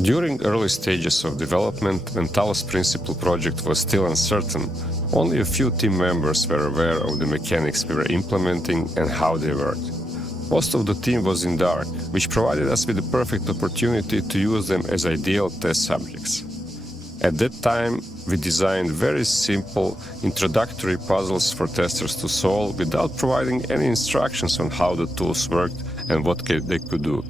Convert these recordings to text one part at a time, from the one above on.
During early stages of development, when Talos principal project was still uncertain, only a few team members were aware of the mechanics we were implementing and how they worked. Most of the team was in dark, which provided us with the perfect opportunity to use them as ideal test subjects. At that time, we designed very simple introductory puzzles for testers to solve without providing any instructions on how the tools worked and what they could do.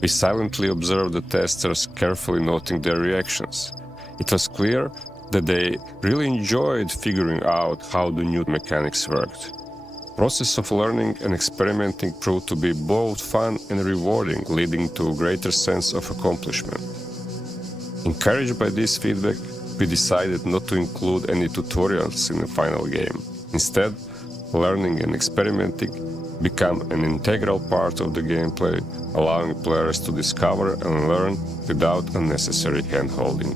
We silently observed the testers, carefully noting their reactions. It was clear that they really enjoyed figuring out how the new mechanics worked. The process of learning and experimenting proved to be both fun and rewarding, leading to a greater sense of accomplishment. Encouraged by this feedback, we decided not to include any tutorials in the final game. Instead, learning and experimenting become an integral part of the gameplay, allowing players to discover and learn without unnecessary hand-holding.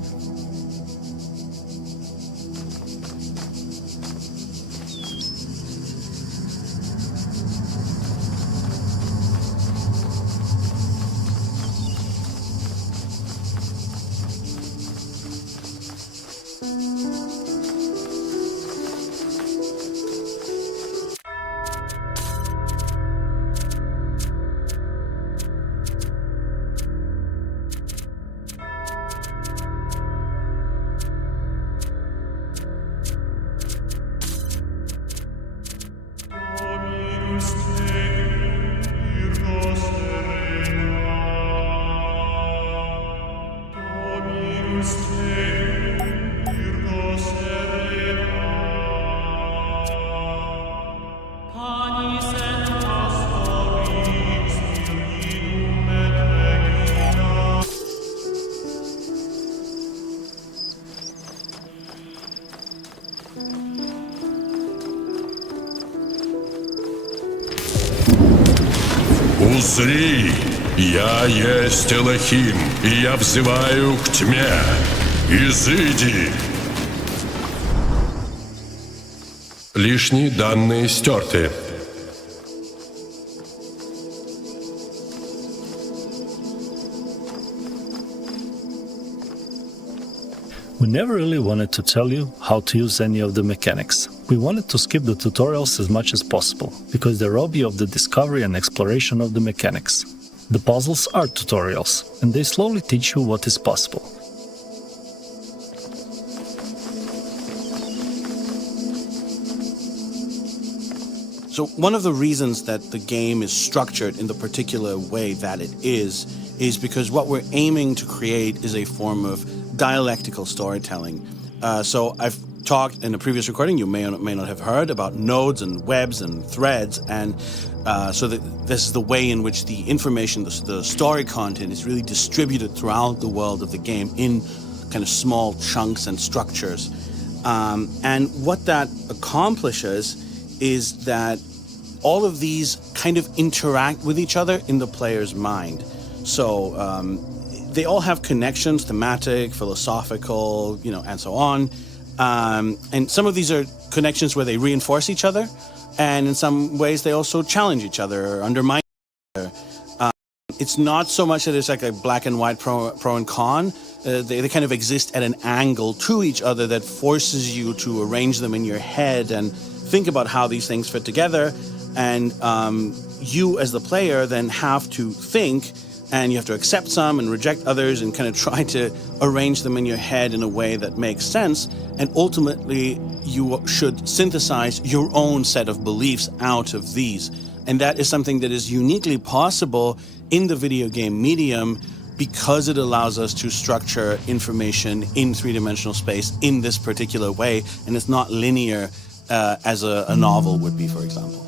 Узри, я есть Элохим, и я взываю к тьме. Изыди! Лишние данные стерты. We never really wanted to tell you how to use any of the mechanics. We wanted to skip the tutorials as much as possible, because they rob you of the discovery and exploration of the mechanics. The puzzles are tutorials, and they slowly teach you what is possible. So one of the reasons that the game is structured in the particular way that it is because what we're aiming to create is a form of dialectical storytelling. So I've talked in a previous recording, you may or may not have heard, about nodes and webs and threads, and so that this is the way in which the information, the story content is really distributed throughout the world of the game in kind of small chunks and structures. And what that accomplishes is that all of these kind of interact with each other in the player's mind. So they all have connections, thematic, philosophical, and so on. And some of these are connections where they reinforce each other, and in some ways they also challenge each other or undermine each other. It's not so much that it's like a black and white pro and con. They kind of exist at an angle to each other that forces you to arrange them in your head and think about how these things fit together. And you as the player then have to think, and you have to accept some and reject others and kind of try to arrange them in your head in a way that makes sense. And ultimately, you should synthesize your own set of beliefs out of these. And that is something that is uniquely possible in the video game medium because it allows us to structure information in three-dimensional space in this particular way. And it's not linear as a novel would be, for example.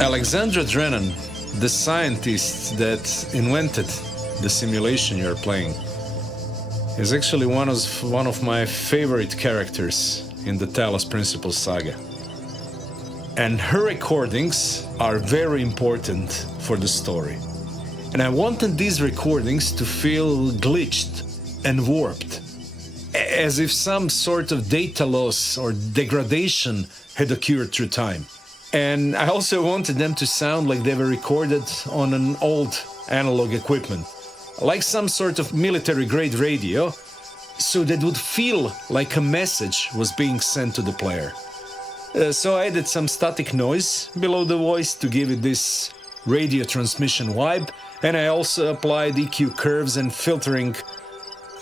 Alexandra Drennan, the scientist that invented the simulation you're playing, is actually one of my favorite characters in the Talos Principles saga. And her recordings are very important for the story. And I wanted these recordings to feel glitched and warped, as if some sort of data loss or degradation had occurred through time. And I also wanted them to sound like they were recorded on an old analog equipment, like some sort of military-grade radio, so that would feel like a message was being sent to the player. So I added some static noise below the voice to give it this radio transmission vibe, and I also applied EQ curves and filtering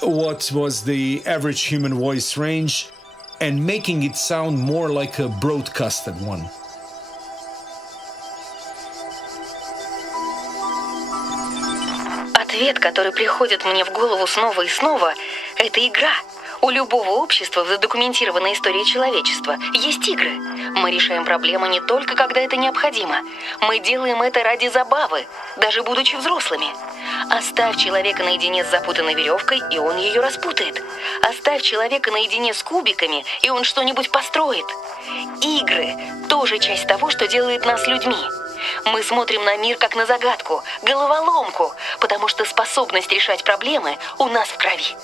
what was the average human voice range and making it sound more like a broadcasted one. Ответ, который приходит мне в голову снова и снова, это игра. У любого общества в задокументированной истории человечества есть игры. Мы решаем проблемы не только когда это необходимо. Мы делаем это ради забавы, даже будучи взрослыми. Оставь человека наедине с запутанной веревкой, и он ее распутает. Оставь человека наедине с кубиками, и он что-нибудь построит. Игры – тоже часть того, что делает нас людьми. Мы смотрим на мир как на загадку, головоломку, потому что способность решать проблемы у нас в крови.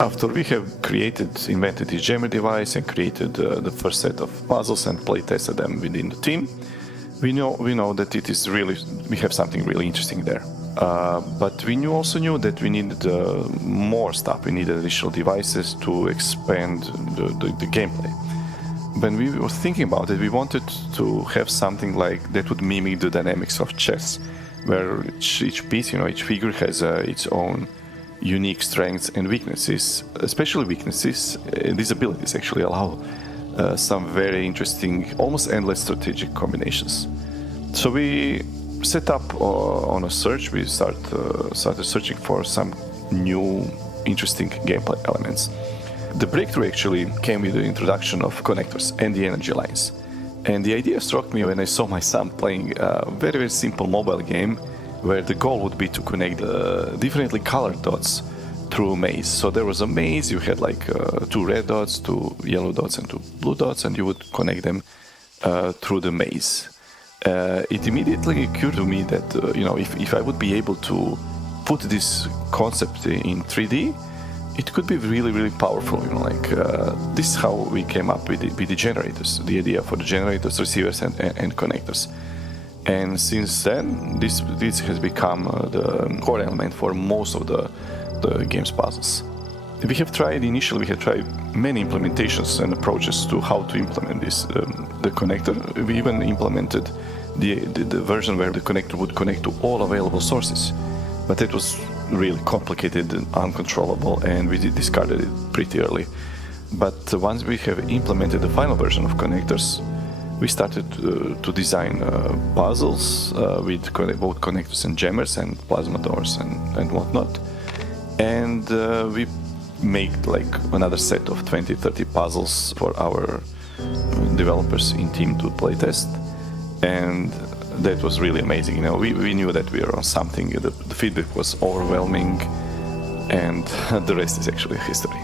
After we have invented the jammer device and created the first set of puzzles and play tested them within the team, we know that we have something really interesting there. But we also knew that we needed more stuff. We needed additional devices to expand the gameplay. When we were thinking about it, we wanted to have something like that would mimic the dynamics of chess, where each piece, each figure has its own unique strengths and weaknesses, especially weaknesses. These abilities actually allow some very interesting, almost endless strategic combinations. So we set up on a search. We started searching for some new, interesting gameplay elements. The breakthrough actually came with the introduction of connectors and the energy lines. And the idea struck me when I saw my son playing a very, very simple mobile game where the goal would be to connect differently colored dots through a maze. So there was a maze, you had like 2 red dots, 2 yellow dots, and 2 blue dots, and you would connect them through the maze. It immediately occurred to me that if I would be able to put this concept in 3D, it could be really, really powerful. This is how we came up with the generators, the idea for the generators, receivers, and connectors. And since then, this has become the core element for most of the game's puzzles. We have tried many implementations and approaches to how to implement the connector. We even implemented the version where the connector would connect to all available sources. But it was really complicated and uncontrollable, and we discarded it pretty early. But once we have implemented the final version of connectors, we started to design puzzles with both connectors and jammers and plasma doors and whatnot. And we made like another set of 20-30 puzzles for our developers in team to playtest. And that was really amazing. We knew that we were on something. The feedback was overwhelming, and the rest is actually history.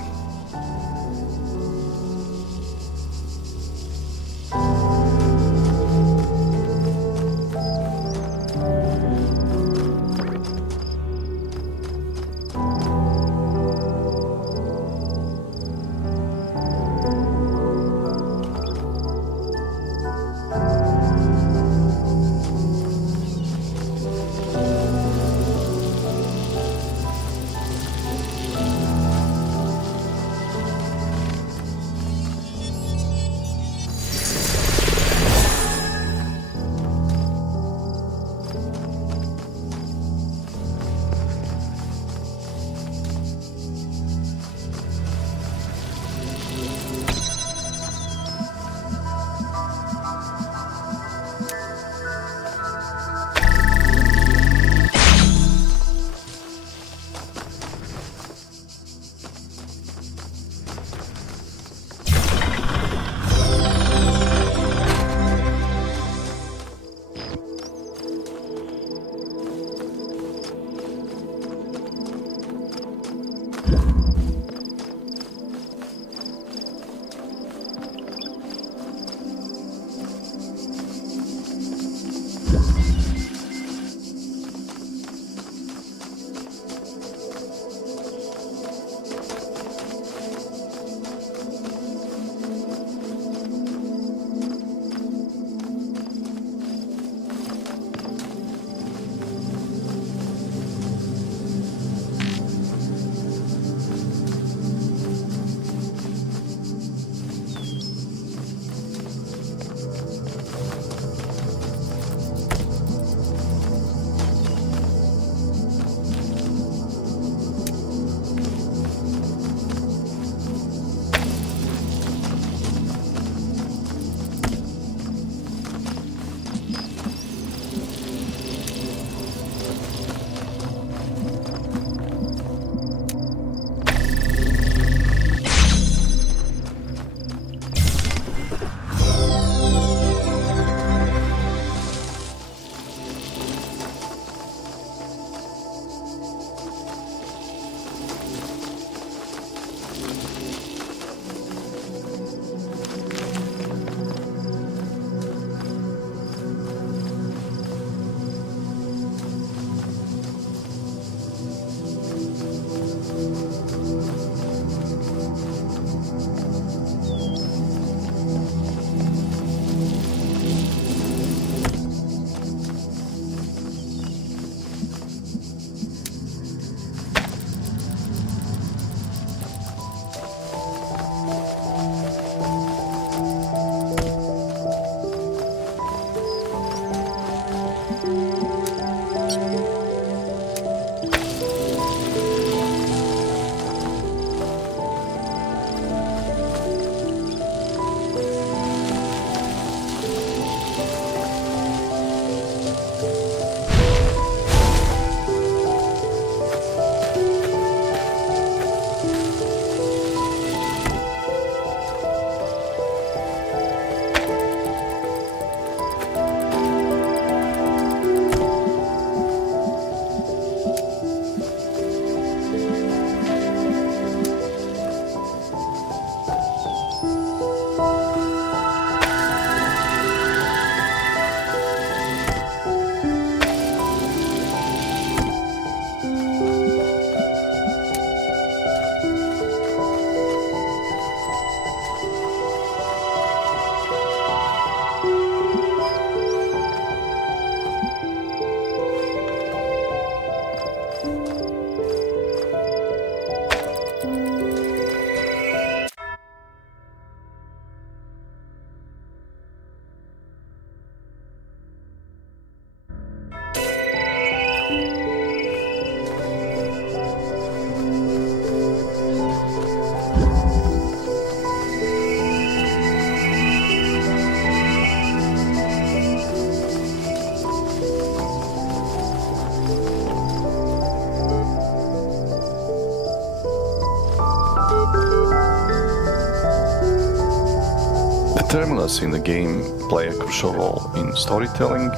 terminals in the game play a crucial role in storytelling.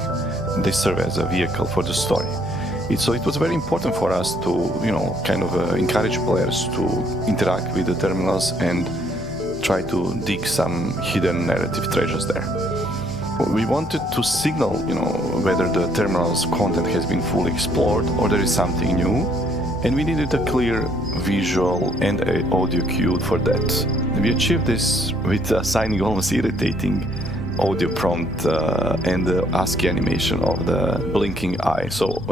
They serve as a vehicle for the story. So it was very important for us to, kind of encourage players to interact with the terminals and try to dig some hidden narrative treasures there. We wanted to signal, whether the terminal's content has been fully explored or there is something new, and we needed a clear visual and audio cue for that. We achieved this with assigning almost irritating audio prompt and the ASCII animation of the blinking eye. So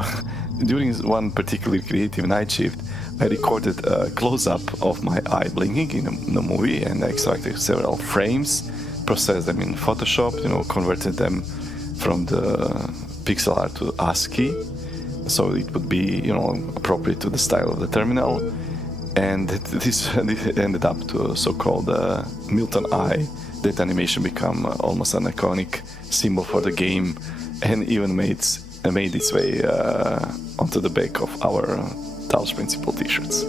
during one particularly creative night shift, I recorded a close-up of my eye blinking in the movie, and I extracted several frames, processed them in Photoshop, converted them from the pixel art to ASCII, so it would be, appropriate to the style of the terminal. And this ended up to a so-called Milton Eye. That animation became almost an iconic symbol for the game, and even made its way onto the back of our Talos Principle t-shirts.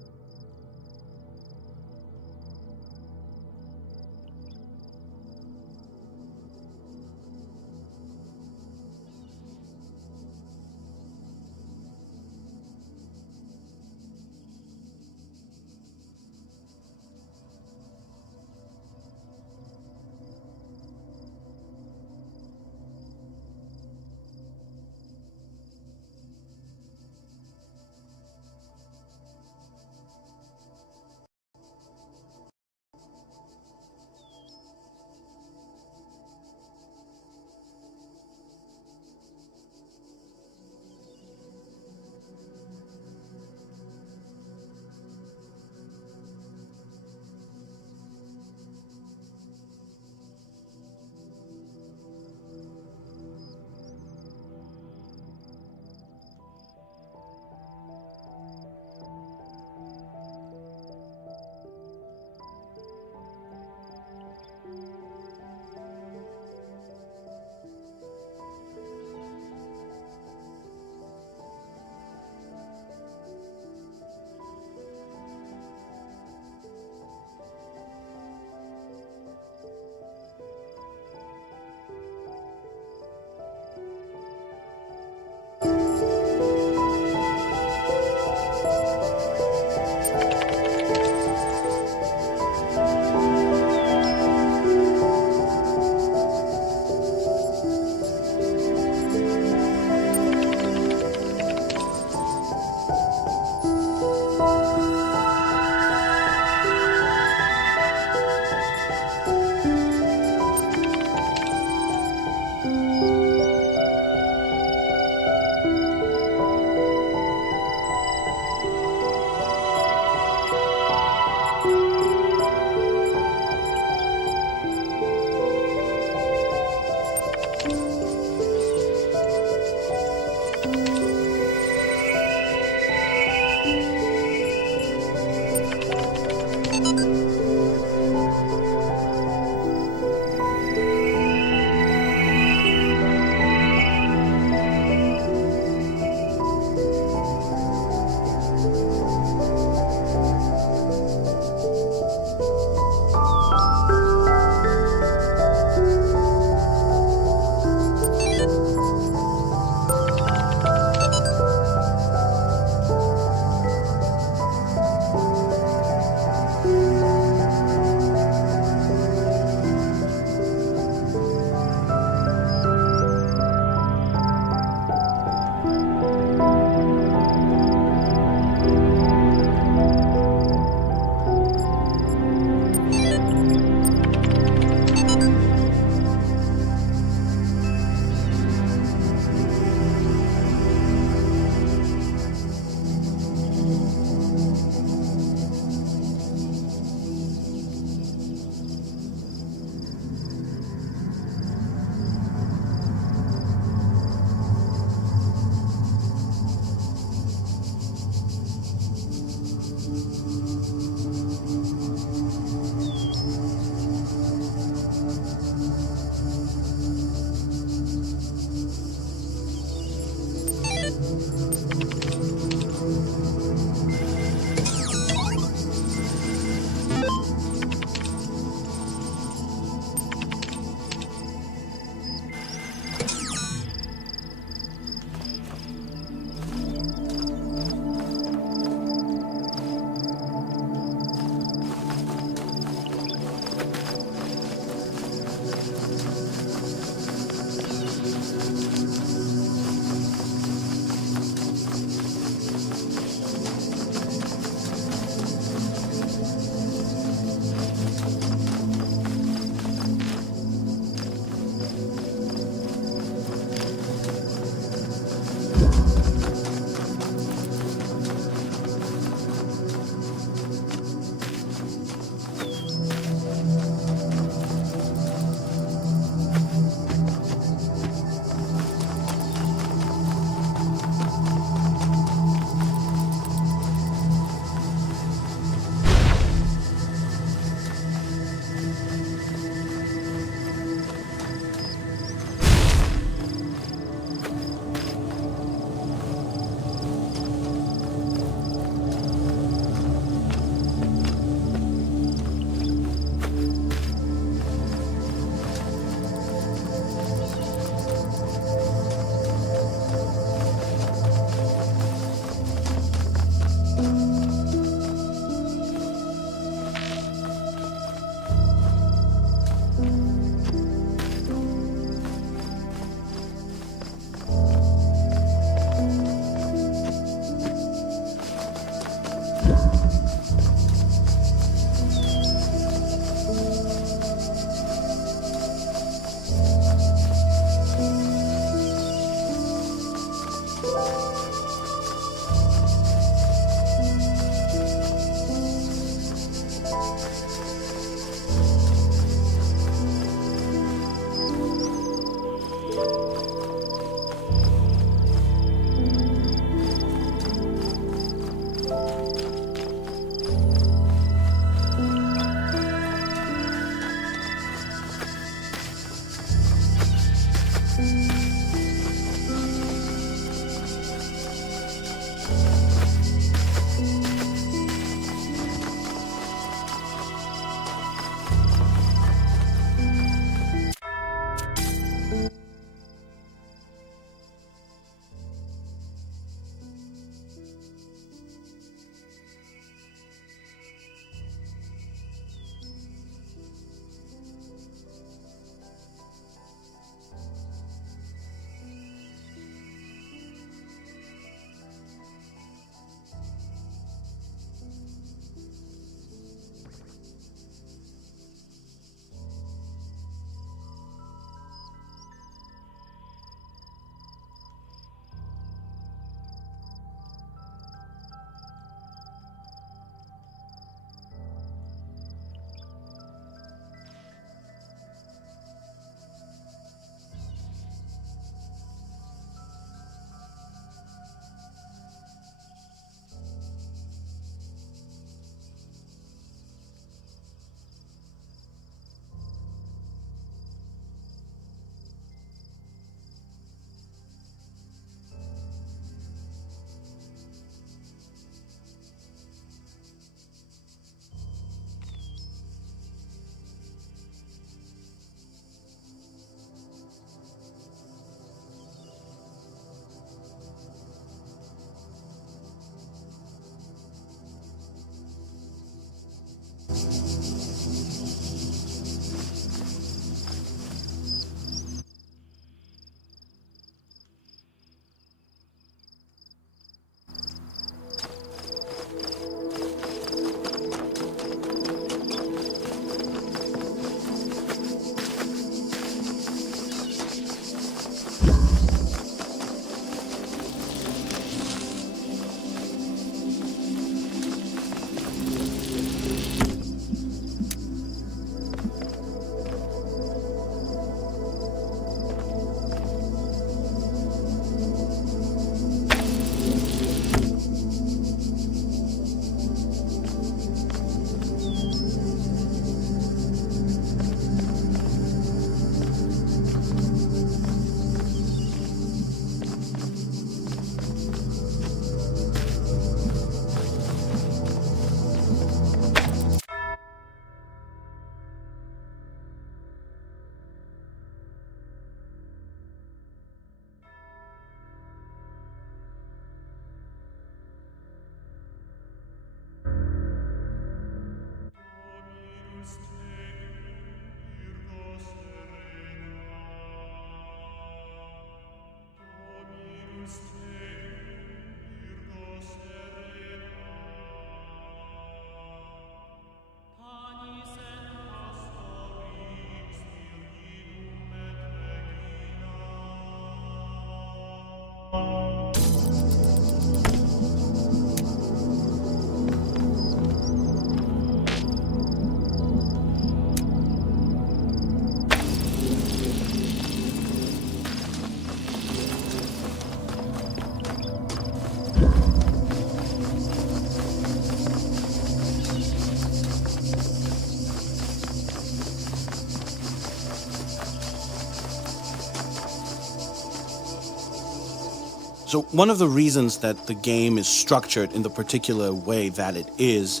So one of the reasons that the game is structured in the particular way that it is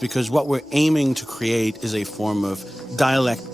because what we're aiming to create is a form of dialect.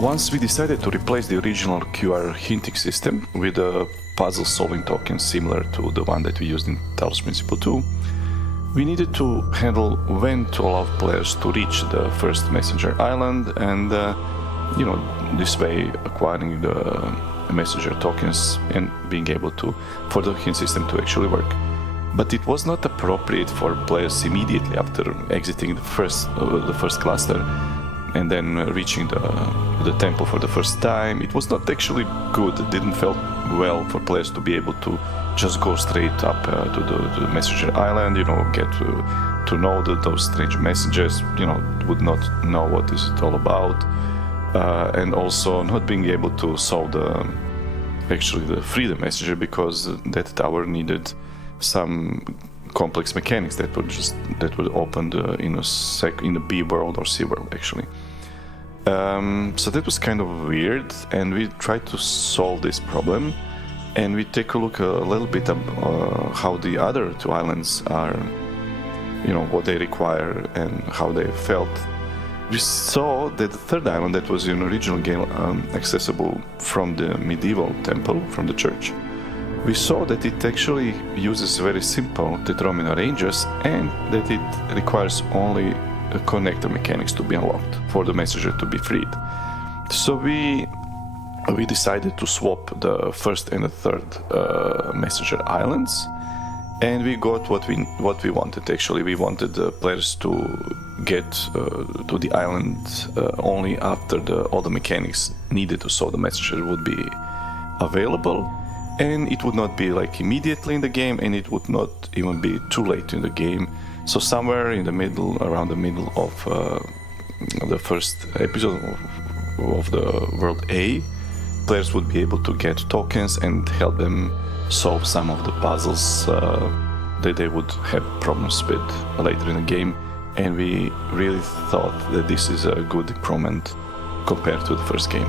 Once we decided to replace the original QR hinting system with a puzzle solving token similar to the one that we used in Talos Principle 2, we needed to handle when to allow players to reach the first messenger island and, this way acquiring the messenger tokens and being able to, for the hint system to actually work. But it was not appropriate for players immediately after exiting the first cluster and then reaching the temple for the first time. It was not actually good. It didn't feel well for players to be able to just go straight up to the messenger island, get to know those strange messages, would not know what is it all about, and also not being able to solve the freedom messenger because that tower needed some complex mechanics that would open in the B world or C world actually. So that was kind of weird, and we tried to solve this problem, and we take a look a little bit at how the other two islands are, what they require and how they felt. We saw that the third island that was in the original game accessible from the medieval temple, from the church, we saw that it actually uses very simple Tetromino ranges and that it requires only connector mechanics to be unlocked for the messenger to be freed. So we decided to swap the first and the third messenger islands, and we got what we wanted. Actually, we wanted the players to get to the island only after all the mechanics needed to solve the messenger would be available. And it would not be immediately in the game, and it would not even be too late in the game. So somewhere in the middle, around the middle of the first episode of the World A, players would be able to get tokens and help them solve some of the puzzles that they would have problems with later in the game. And we really thought that this is a good improvement compared to the first game.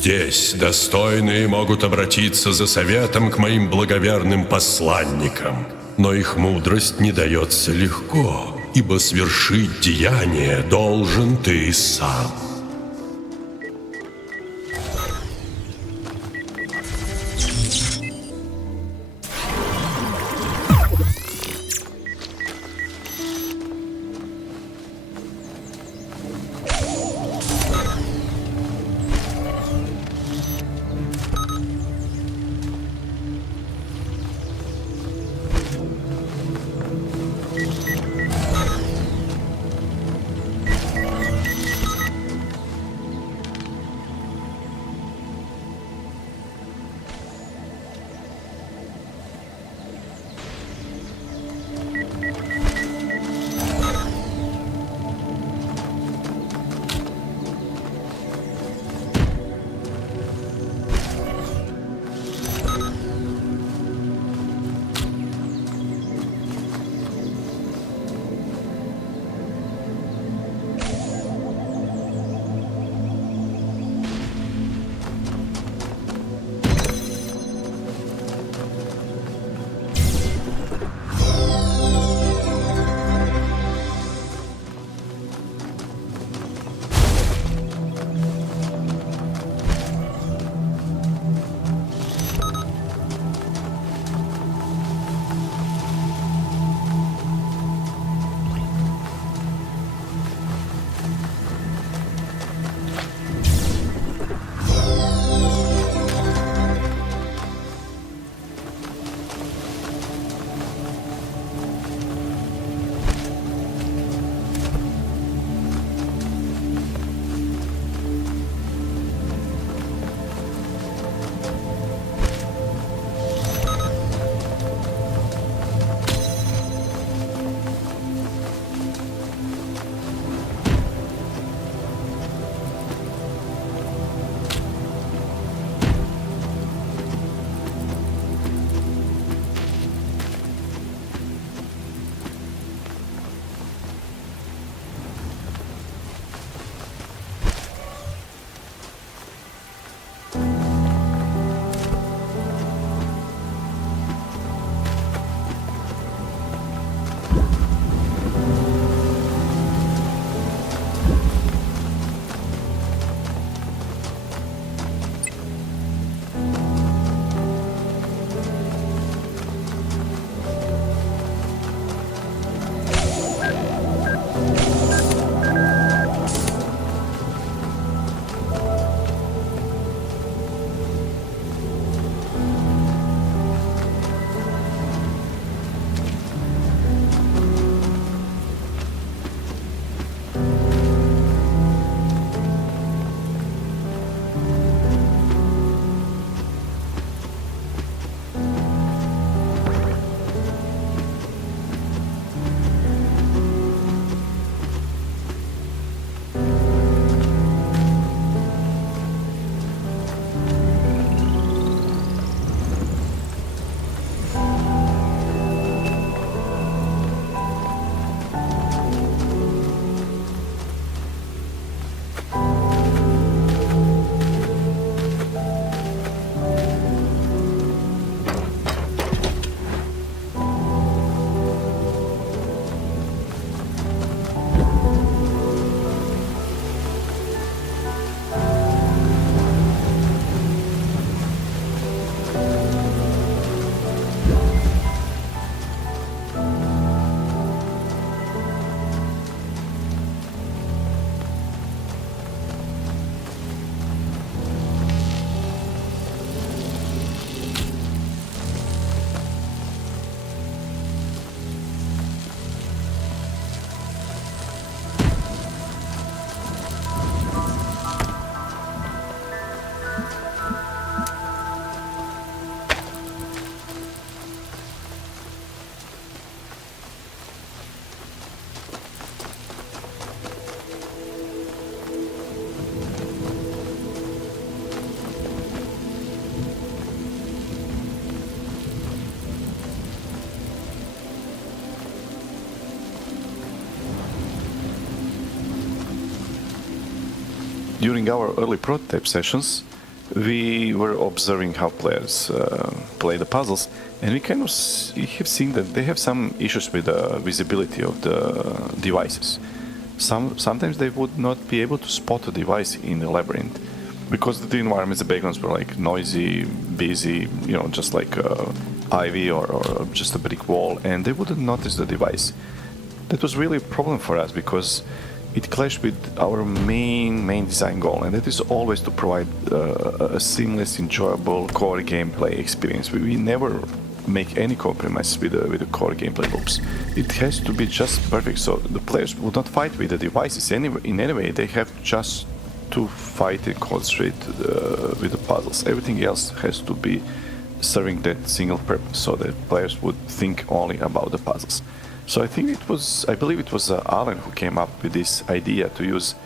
Здесь достойные могут обратиться за советом к моим благоверным посланникам, но их мудрость не дается легко, ибо свершить деяние должен ты сам. during our early prototype sessions, we were observing how players play the puzzles, and we kind of have seen that they have some issues with the visibility of the devices. Sometimes they would not be able to spot a device in the labyrinth because the environments, the backgrounds were like noisy, busy, just like ivy or just a brick wall, and they wouldn't notice the device. That was really a problem for us because it clashed with our main design goal, and that is always to provide a seamless, enjoyable core gameplay experience. We never make any compromise with the core gameplay loops. It has to be just perfect, so the players would not fight with the devices in any way. They have just to fight and concentrate with the puzzles. Everything else has to be serving that single purpose, so that players would think only about the puzzles. So I believe it was Alan who came up with this idea to use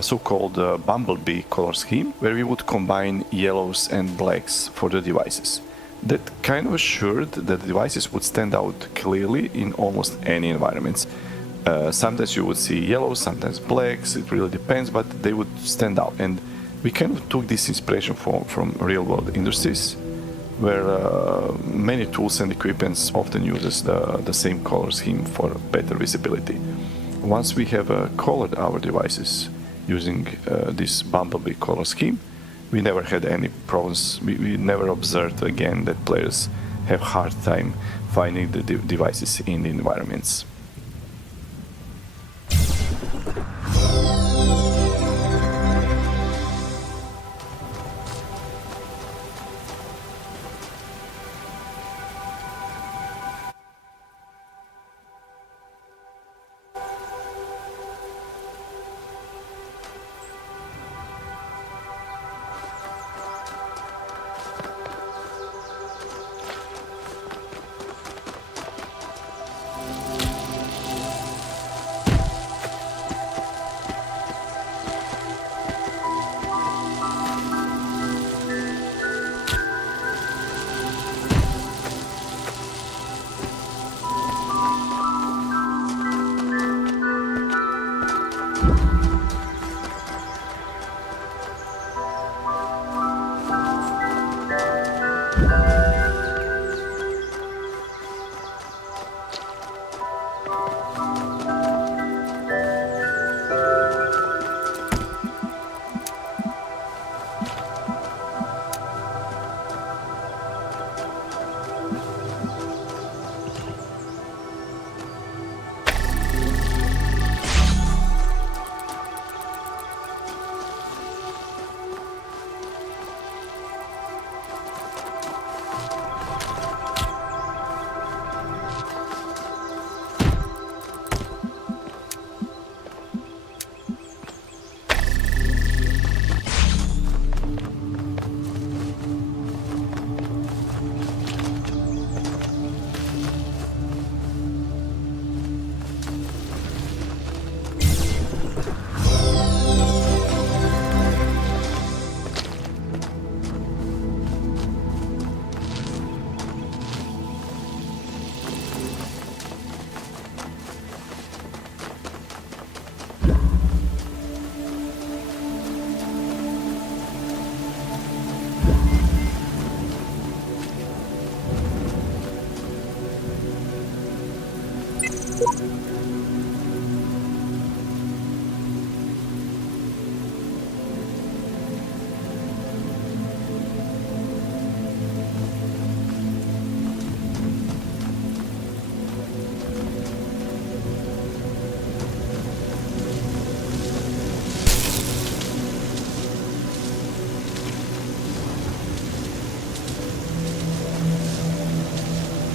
so-called bumblebee color scheme, where we would combine yellows and blacks for the devices. That kind of assured that the devices would stand out clearly in almost any environments. Sometimes you would see yellows, sometimes blacks, it really depends, but they would stand out. And we kind of took this inspiration from real-world industries, where many tools and equipments often uses the same color scheme for better visibility. Once we have colored our devices using this bumblebee color scheme, we never had any problems. We never observed again that players have hard time finding the devices in the environments.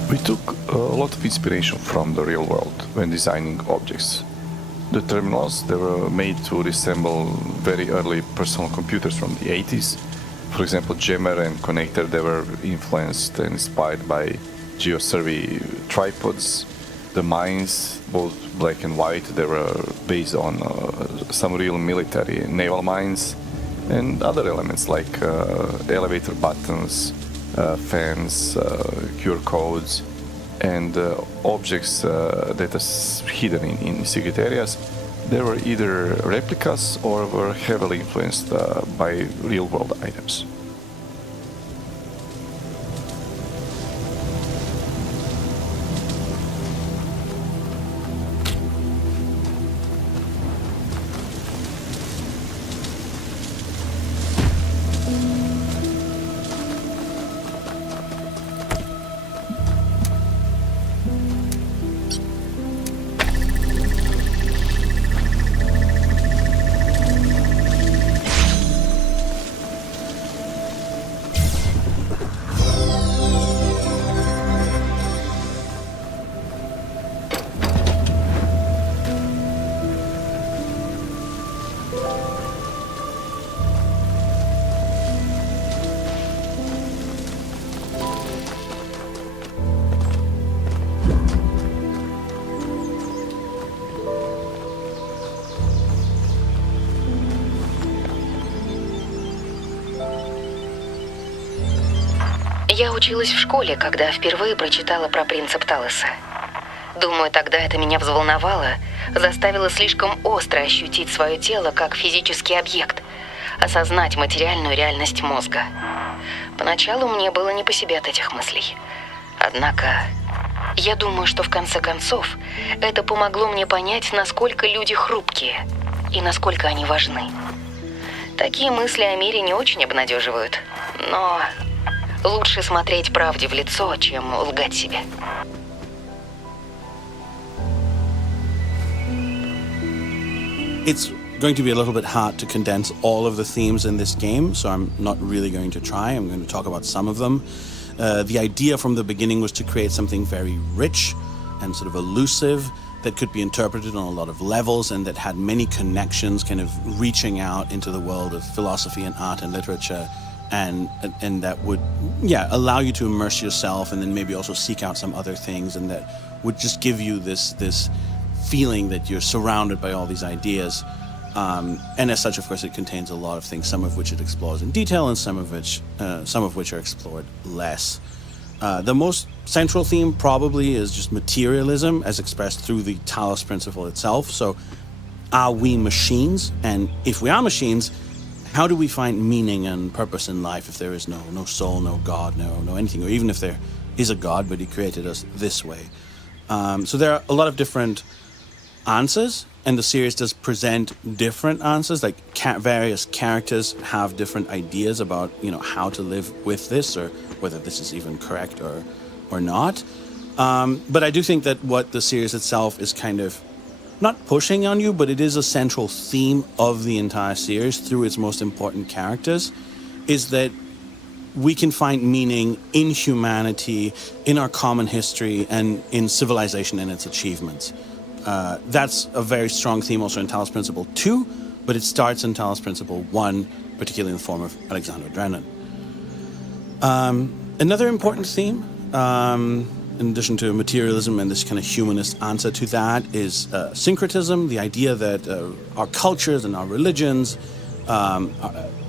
We took a lot of inspiration from the real world when designing objects. The terminals, they were made to resemble very early personal computers from the 80s. For example, jammer and connector, they were influenced and inspired by geosurvey tripods. The mines, both black and white, they were based on some real military naval mines, and other elements like elevator buttons, fans, QR codes, and objects that are hidden in secret areas. they were either replicas or were heavily influenced by real-world items. Я училась в школе, когда впервые прочитала про принцип Талоса. Думаю, тогда это меня взволновало, заставило слишком остро ощутить свое тело как физический объект, осознать материальную реальность мозга. Поначалу мне было не по себе от этих мыслей. Однако, я думаю, что в конце концов это помогло мне понять, насколько люди хрупкие и насколько они важны. Такие мысли о мире не очень обнадеживают, но лучше смотреть правде в лицо, чем лгать себе. It's going to be a little bit hard to condense all of the themes in this game, so I'm not really going to try. I'm going to talk about some of them. The idea from the beginning was to create something very rich and sort of elusive that could be interpreted on a lot of levels and that had many connections, kind of reaching out into the world of philosophy and art and literature, and that would, allow you to immerse yourself and then maybe also seek out some other things, and that would just give you this feeling that you're surrounded by all these ideas. And as such, of course, it contains a lot of things, some of which it explores in detail and some of which are explored less. The most central theme probably is just materialism as expressed through the Talos principle itself. So are we machines? And if we are machines, how do we find meaning and purpose in life if there is no soul, no God, no anything, or even if there is a God, but he created us this way? So there are a lot of different answers, and the series does present different answers. Like various characters have different ideas about how to live with this, or whether this is even correct or not. But I do think that what the series itself is kind of not pushing on you, but it is a central theme of the entire series through its most important characters, is that we can find meaning in humanity, in our common history, and in civilization and its achievements. That's a very strong theme also in Talos Principle 2, but it starts in Talos Principle 1, particularly in the form of Alexander Drennan. Another important theme, in addition to materialism and this kind of humanist answer to that, is syncretism, the idea that our cultures and our religions,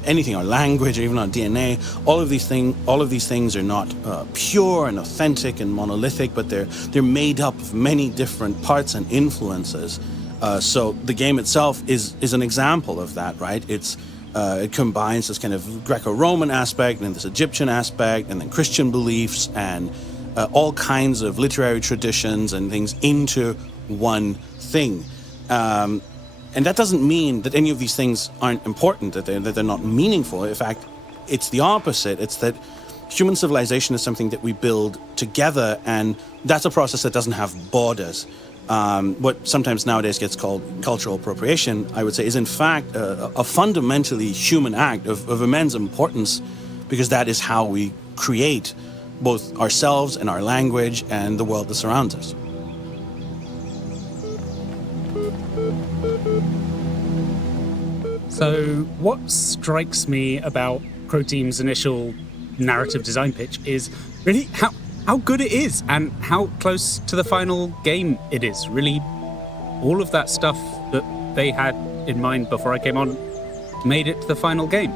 anything, our language, or even our DNA, all of these things are not pure and authentic and monolithic, but they're made up of many different parts and influences. So the game itself is an example of that, right? It combines this kind of Greco-Roman aspect and this Egyptian aspect, and then Christian beliefs and all kinds of literary traditions and things into one thing. And that doesn't mean that any of these things aren't important, that they're not meaningful. In fact, it's the opposite. It's that human civilization is something that we build together, and that's a process that doesn't have borders. What sometimes nowadays gets called cultural appropriation, I would say, is in fact a fundamentally human act of immense importance, because that is how we create both ourselves and our language and the world that surrounds us. So what strikes me about Croteam's initial narrative design pitch is really how good it is and how close to the final game it is. Really, all of that stuff that they had in mind before I came on made it to the final game.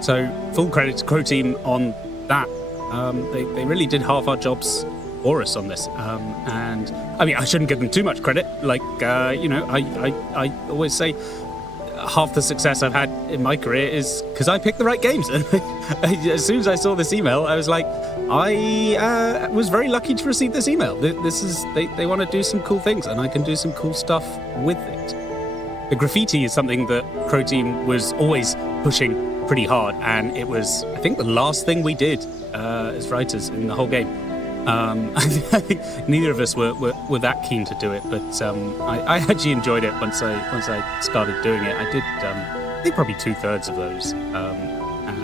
So full credit to Croteam on that. They really did half our jobs Boris on this. And I mean, I shouldn't give them too much credit. Like, I always say half the success I've had in my career is because I picked the right games. And as soon as I saw this email, I was like, I was very lucky to receive this email. They want to do some cool things, and I can do some cool stuff with it. The graffiti is something that Crow Team was always pushing pretty hard, and it was, I think, the last thing we did as writers in the whole game. I think neither of us were that keen to do it, but I actually enjoyed it once I started doing it. I did, I think, probably 2/3 of those, and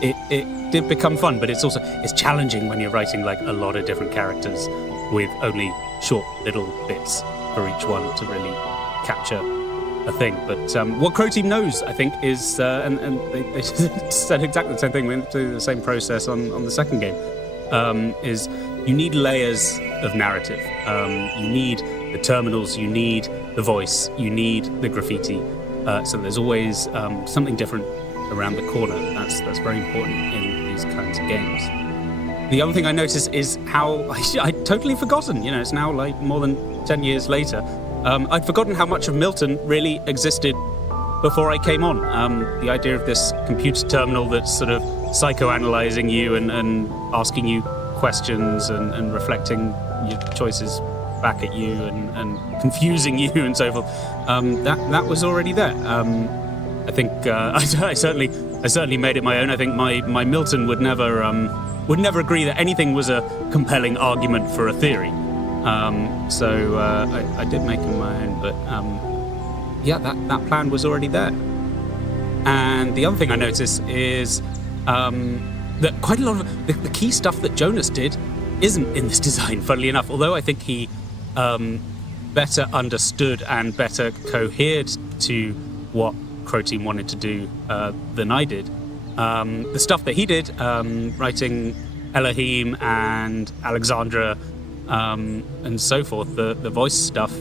it did become fun. But it's challenging when you're writing like a lot of different characters with only short little bits for each one to really capture a thing. But what Crow Team knows, I think, is and they said exactly the same thing. We went through the same process on the second game. Is you need layers of narrative. You need the terminals, you need the voice, you need the graffiti. So there's always something different around the corner. That's very important in these kinds of games. The other thing I noticed is how I'd totally forgotten. You know, it's now like more than 10 years later. I'd forgotten how much of Milton really existed before I came on. The idea of this computer terminal that's sort of psychoanalyzing you and asking you questions and reflecting your choices back at you and confusing you and so forth. That was already there. I think I certainly made it my own. I think my Milton would never agree that anything was a compelling argument for a theory. So I did make him my own, but yeah, that plan was already there. And the other thing I noticed is that quite a lot of the key stuff that Jonas did isn't in this design, funnily enough, although I think he better understood and better cohered to what Crow Team wanted to do than I did. The stuff that he did, writing Elohim and Alexandra and so forth, the voice stuff,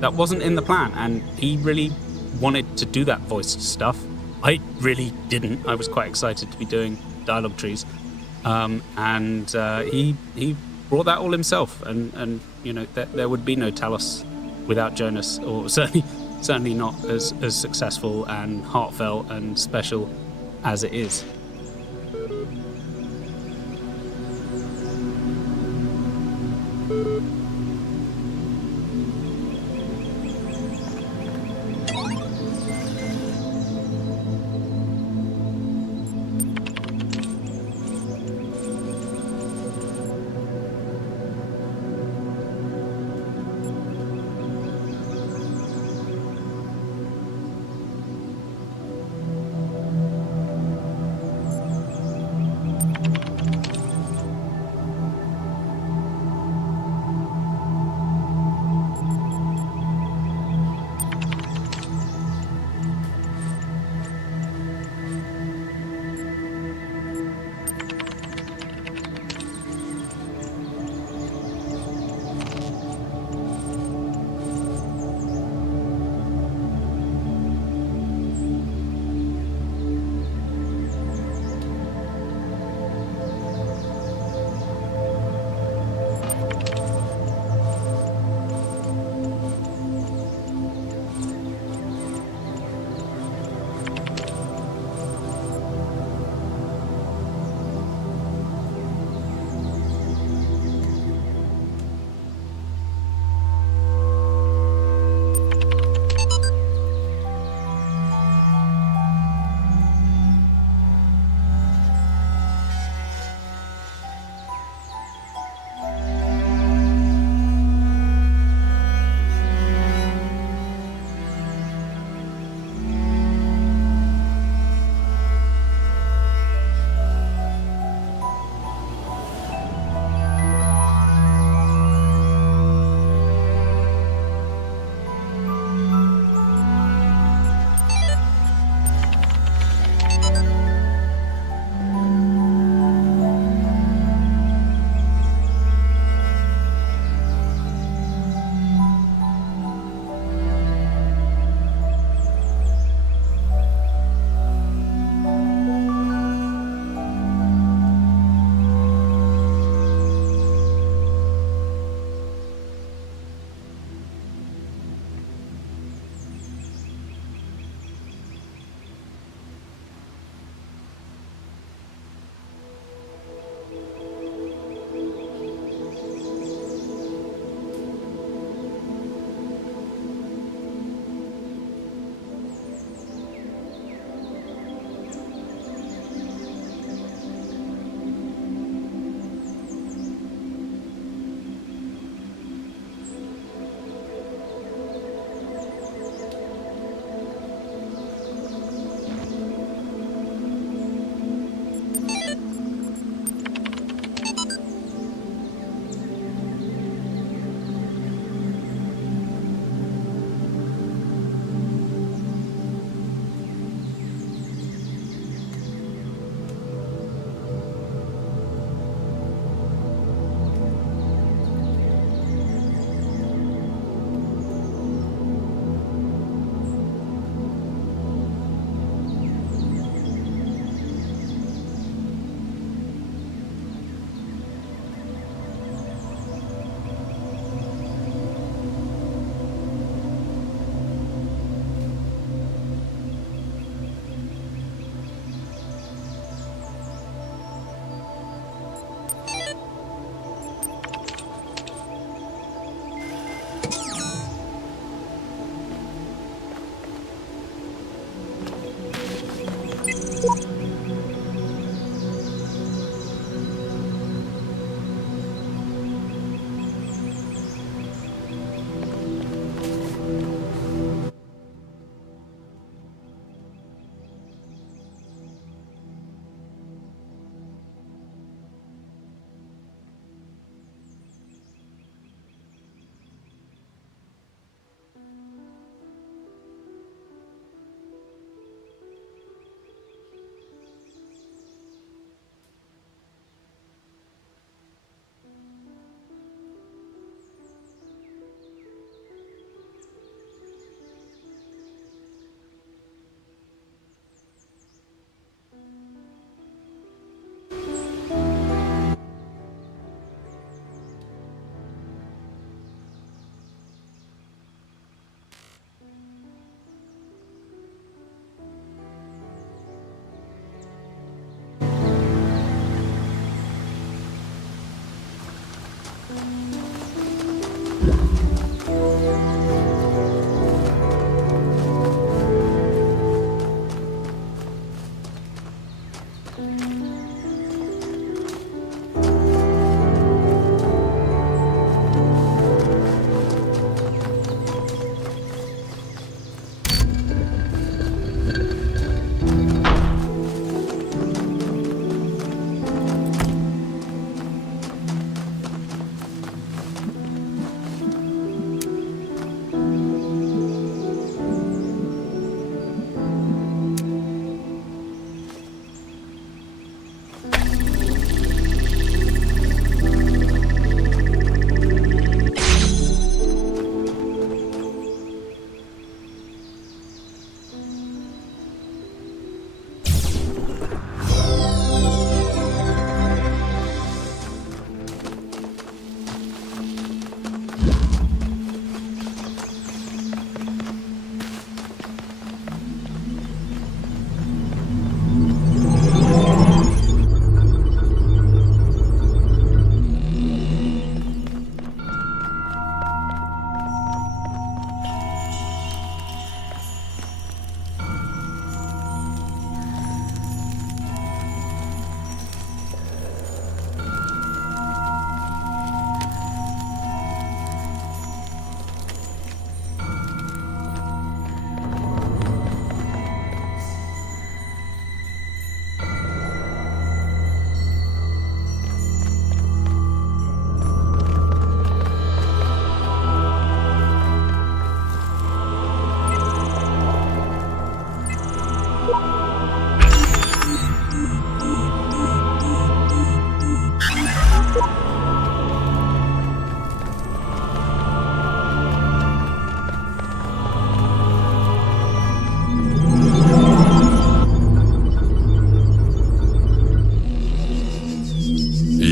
that wasn't in the plan, and he really wanted to do that voice stuff. I really didn't. I was quite excited to be doing dialogue trees, and he brought that all himself, and you know, there would be no Talos without Jonas, or certainly not as successful and heartfelt and special as it is.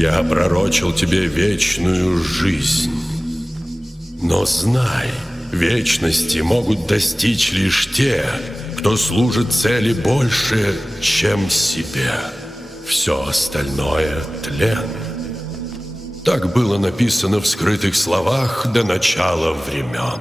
Я пророчил тебе вечную жизнь. Но знай, вечности могут достичь лишь те, кто служит цели больше, чем себе. Все остальное — тлен. Так было написано в скрытых словах до начала времен.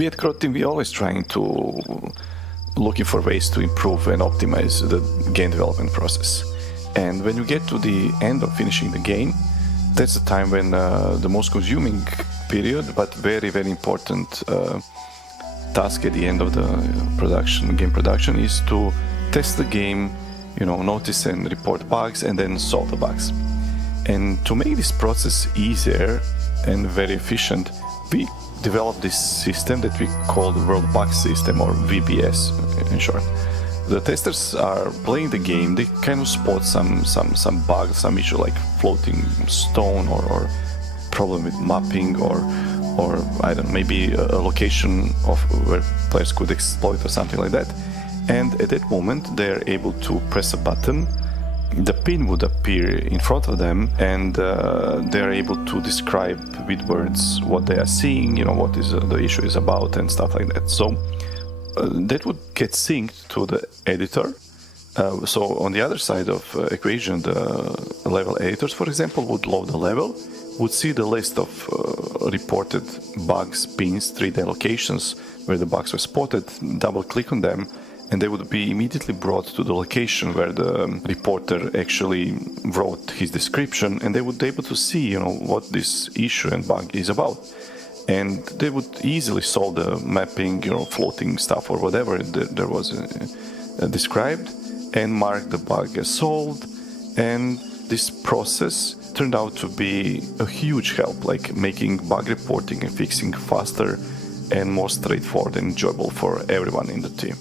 We at Crow Team, we always trying to looking for ways to improve and optimize the game development process. And when you get to the end of finishing the game, that's the time when the most consuming period, but very, very important task at the end of the game production is to test the game, notice and report bugs, and then solve the bugs. And to make this process easier and very efficient, we developed this system that we call the World Bug System, or VBS in short. The testers are playing the game, they kind of spot some bugs, some issue like floating stone or problem with mapping or I don't know, maybe a location of where players could exploit or something like that. And at that moment they're able to press a button, the pin would appear in front of them, and they're able to describe with words what they are seeing, what is the issue is about and stuff like that. So that would get synced to the editor. So on the other side of equation, the level editors, for example, would load the level, would see the list of reported bugs, pins, 3D locations where the bugs were spotted, double click on them, and they would be immediately brought to the location where the reporter actually wrote his description, and they would be able to see, what this issue and bug is about. And they would easily solve the mapping, floating stuff or whatever there was described, and mark the bug as solved. And this process turned out to be a huge help, like making bug reporting and fixing faster and more straightforward and enjoyable for everyone in the team.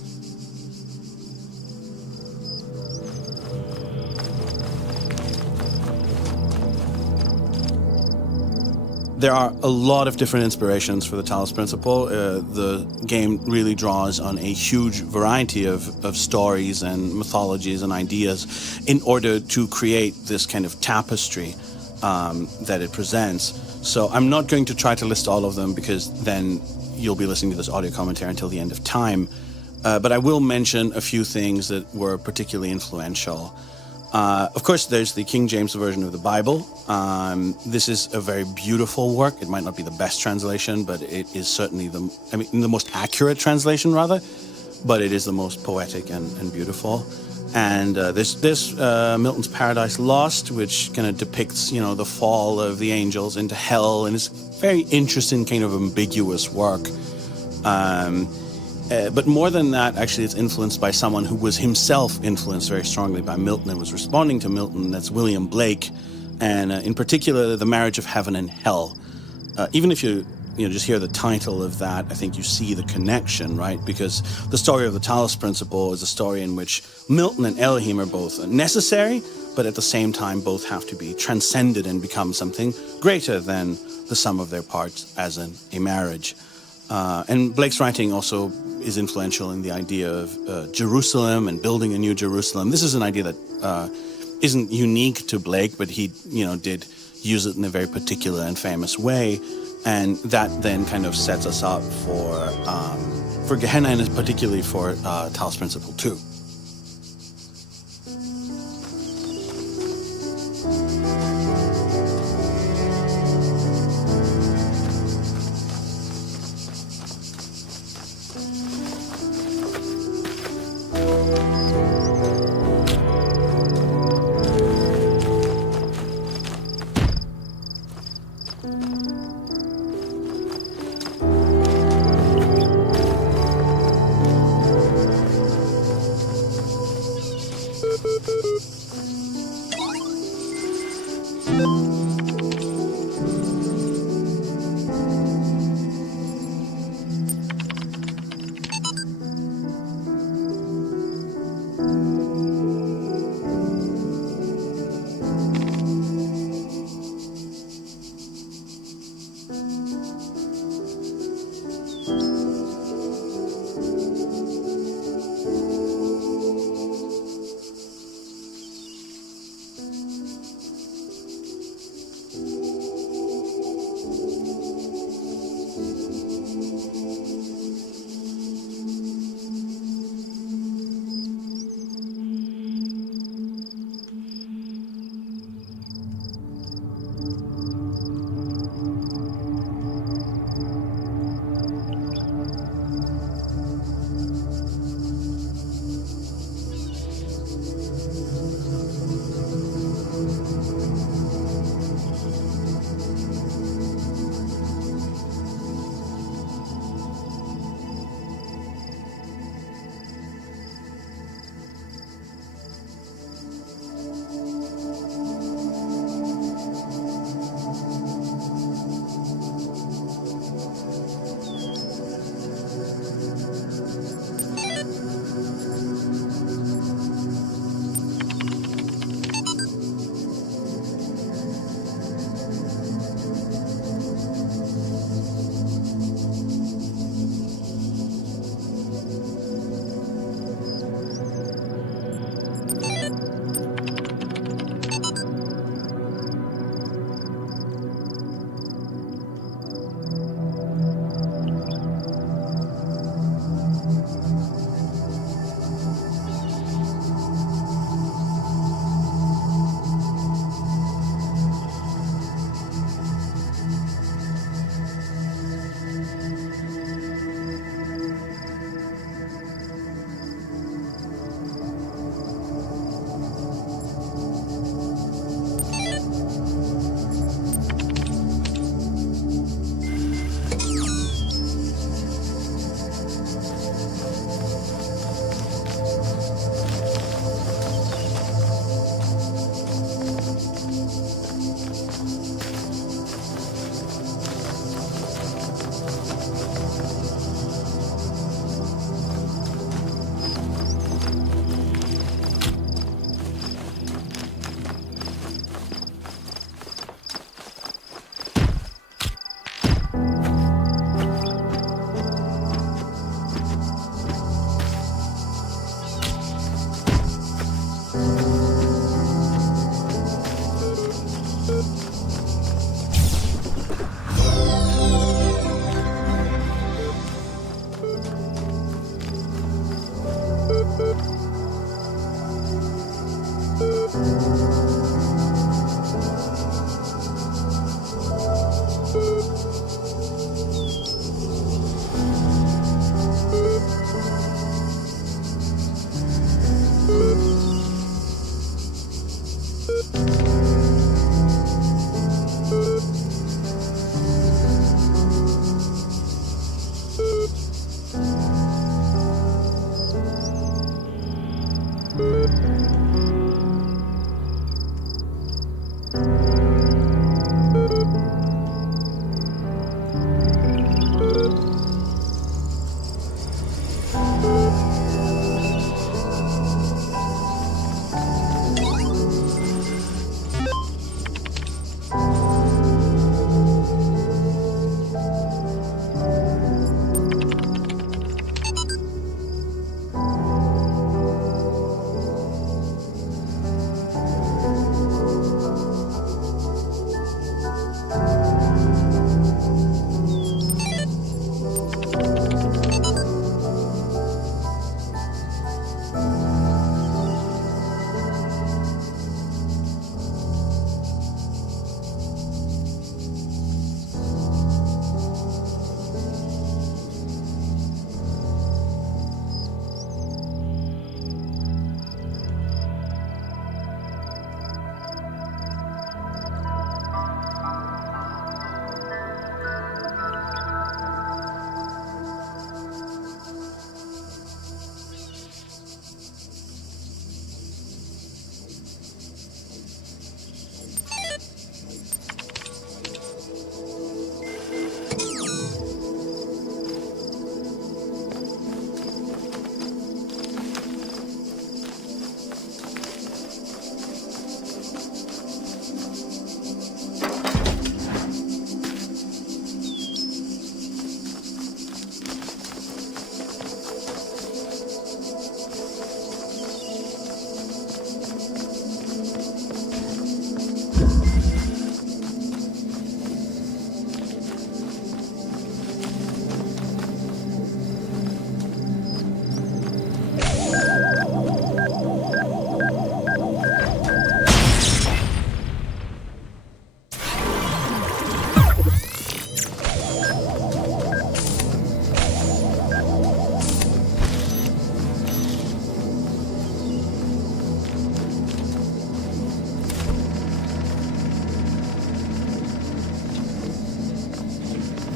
There are a lot of different inspirations for the Talos principle. The game really draws on a huge variety of stories and mythologies and ideas in order to create this kind of tapestry that it presents. So I'm not going to try to list all of them, because then you'll be listening to this audio commentary until the end of time. But I will mention a few things that were particularly influential. Of course, there's the King James Version of the Bible. This is a very beautiful work. It might not be the best translation, but it is certainly the most accurate translation, rather. But it is the most poetic and beautiful. And there's Milton's Paradise Lost, which kind of depicts, the fall of the angels into hell, and it's very interesting, kind of ambiguous work. But more than that, actually, it's influenced by someone who was himself influenced very strongly by Milton and was responding to Milton. That's William Blake, and in particular, The Marriage of Heaven and Hell. Even if you just hear the title of that, I think you see the connection, right? Because the story of the Talos principle is a story in which Milton and Elohim are both necessary, but at the same time, both have to be transcended and become something greater than the sum of their parts, as in a marriage. And Blake's writing also is influential in the idea of Jerusalem and building a new Jerusalem. This is an idea that isn't unique to Blake, but he, did use it in a very particular and famous way. And that then kind of sets us up for Gehenna, and particularly for Talos Principle 2.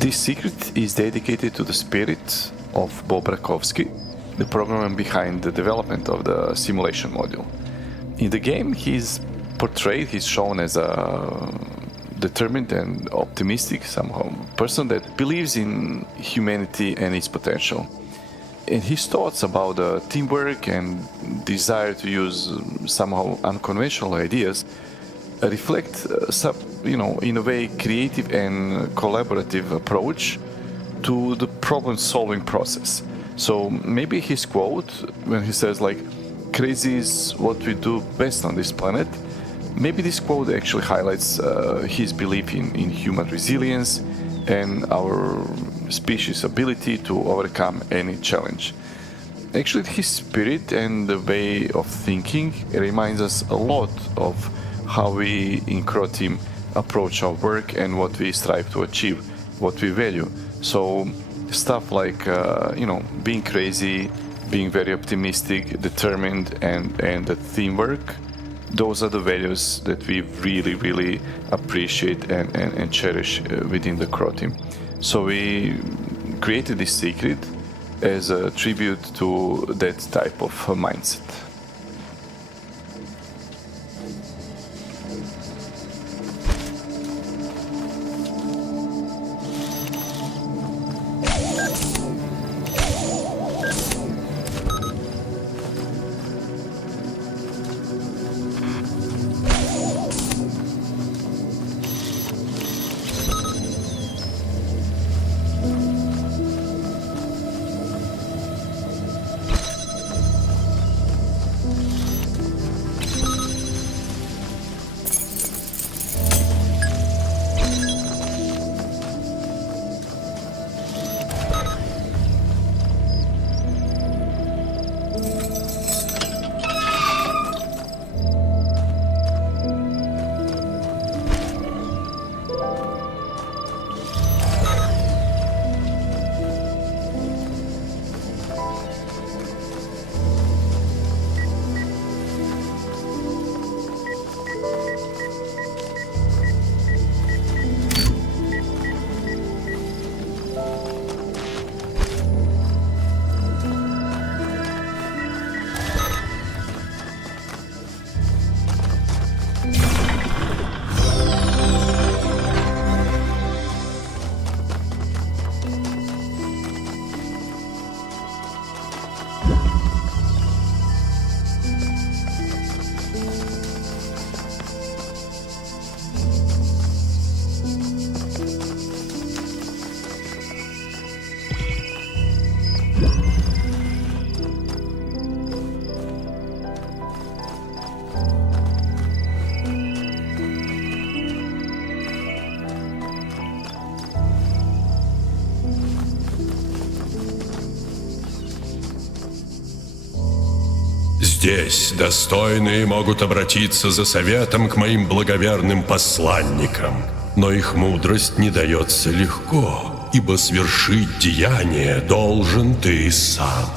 This secret is dedicated to the spirit of Bob Rakowski, the programmer behind the development of the simulation module. In the game, he's shown as a determined and optimistic somehow person that believes in humanity and its potential. And his thoughts about teamwork and desire to use somehow unconventional ideas reflect in a way creative and collaborative approach to the problem-solving process. So maybe his quote when he says like, crazy is what we do best on this planet, maybe this quote actually highlights his belief in human resilience and our species' ability to overcome any challenge. Actually, his spirit and the way of thinking reminds us a lot of how we in Crow Team approach our work and what we strive to achieve, what we value. So stuff like being crazy, being very optimistic, determined, and the teamwork, those are the values that we really, really appreciate and cherish within the Crow Team. So we created this secret as a tribute to that type of mindset. Здесь достойные могут обратиться за советом к моим благоверным посланникам, но их мудрость не дается легко, ибо свершить деяние должен ты сам.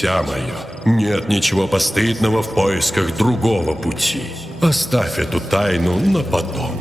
дитя мое, нет ничего постыдного в поисках другого пути. Оставь эту тайну на потом.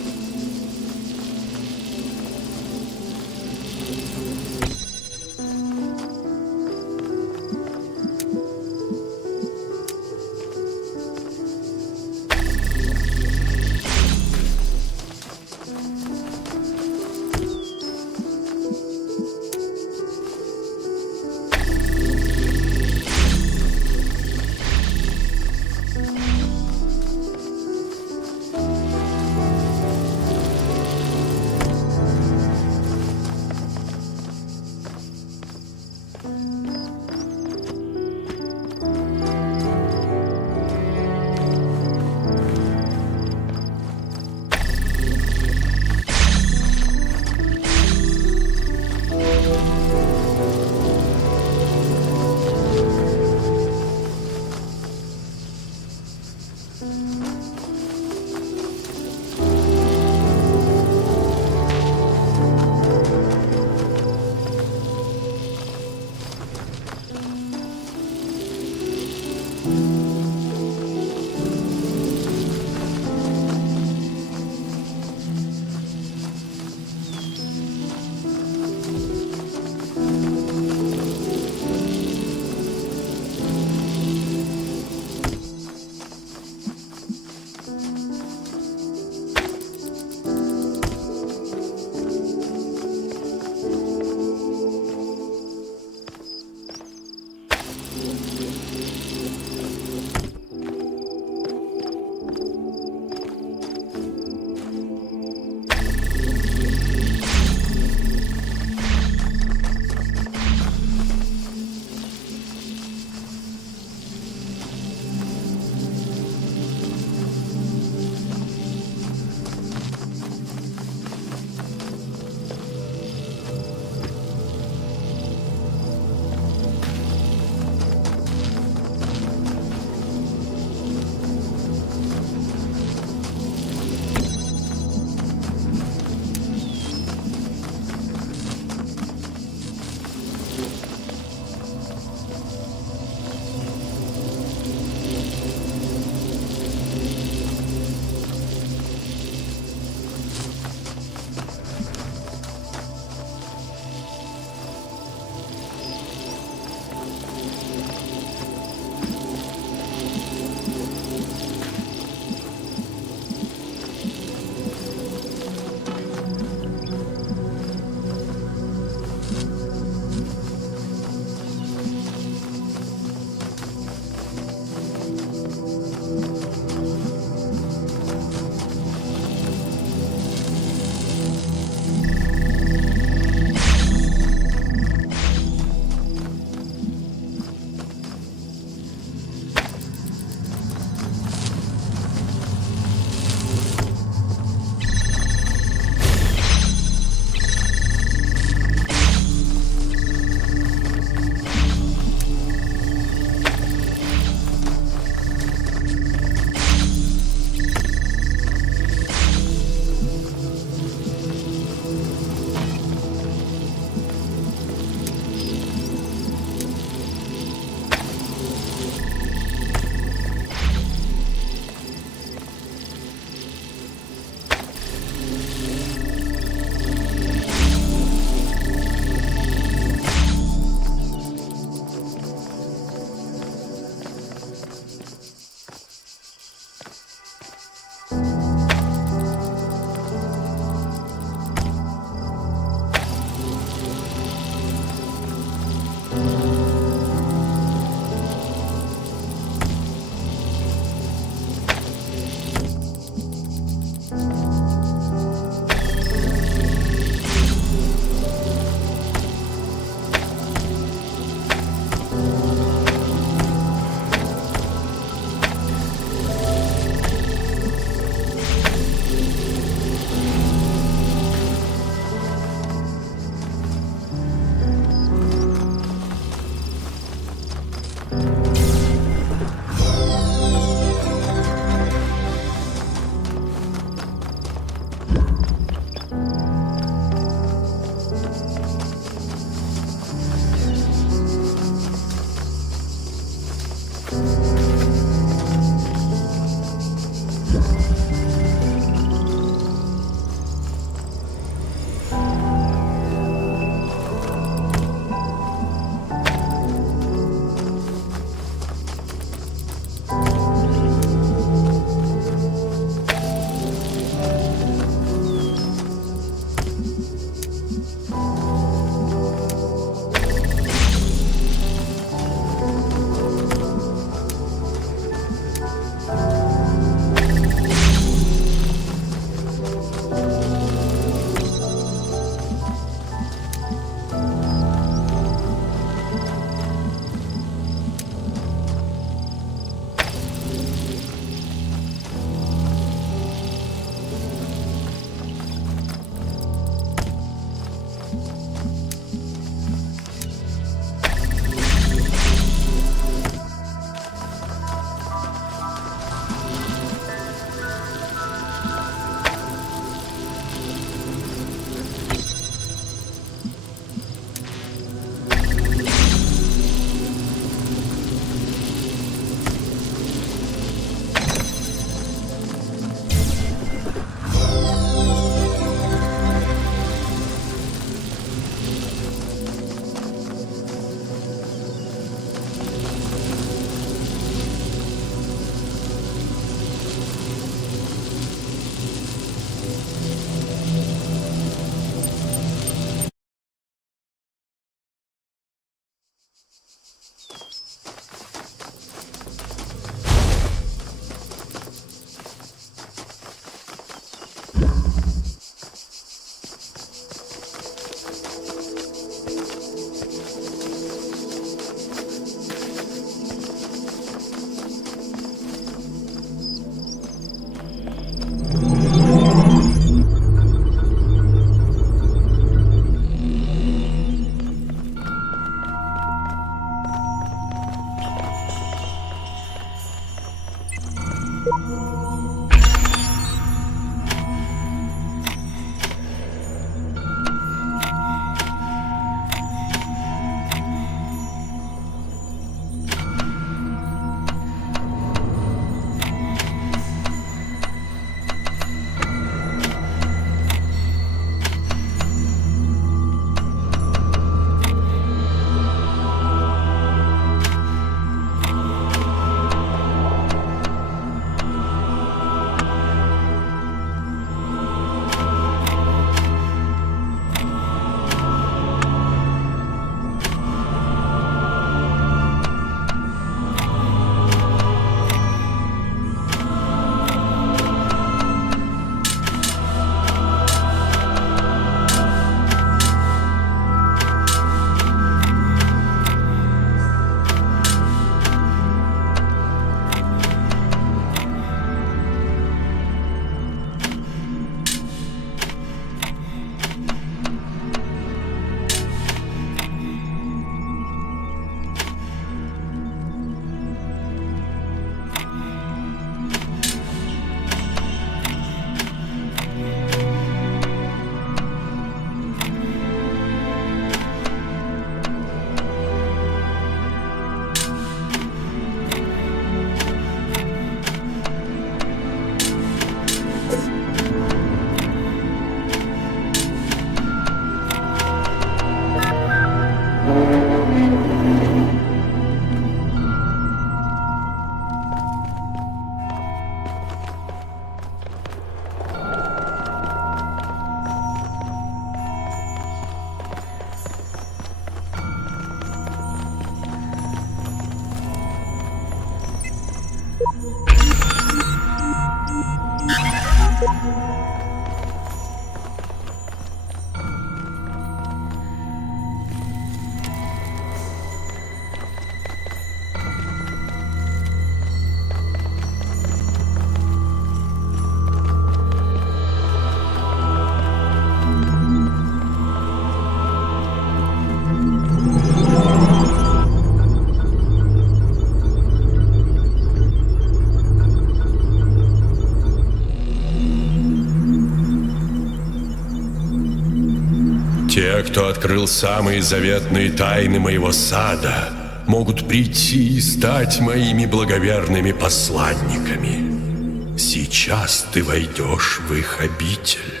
Те, кто открыл самые заветные тайны моего сада, могут прийти и стать моими благоверными посланниками. Сейчас ты войдешь в их обитель.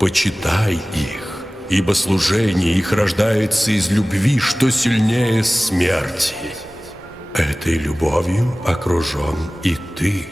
Почитай их, ибо служение их рождается из любви, что сильнее смерти. Этой любовью окружен и ты.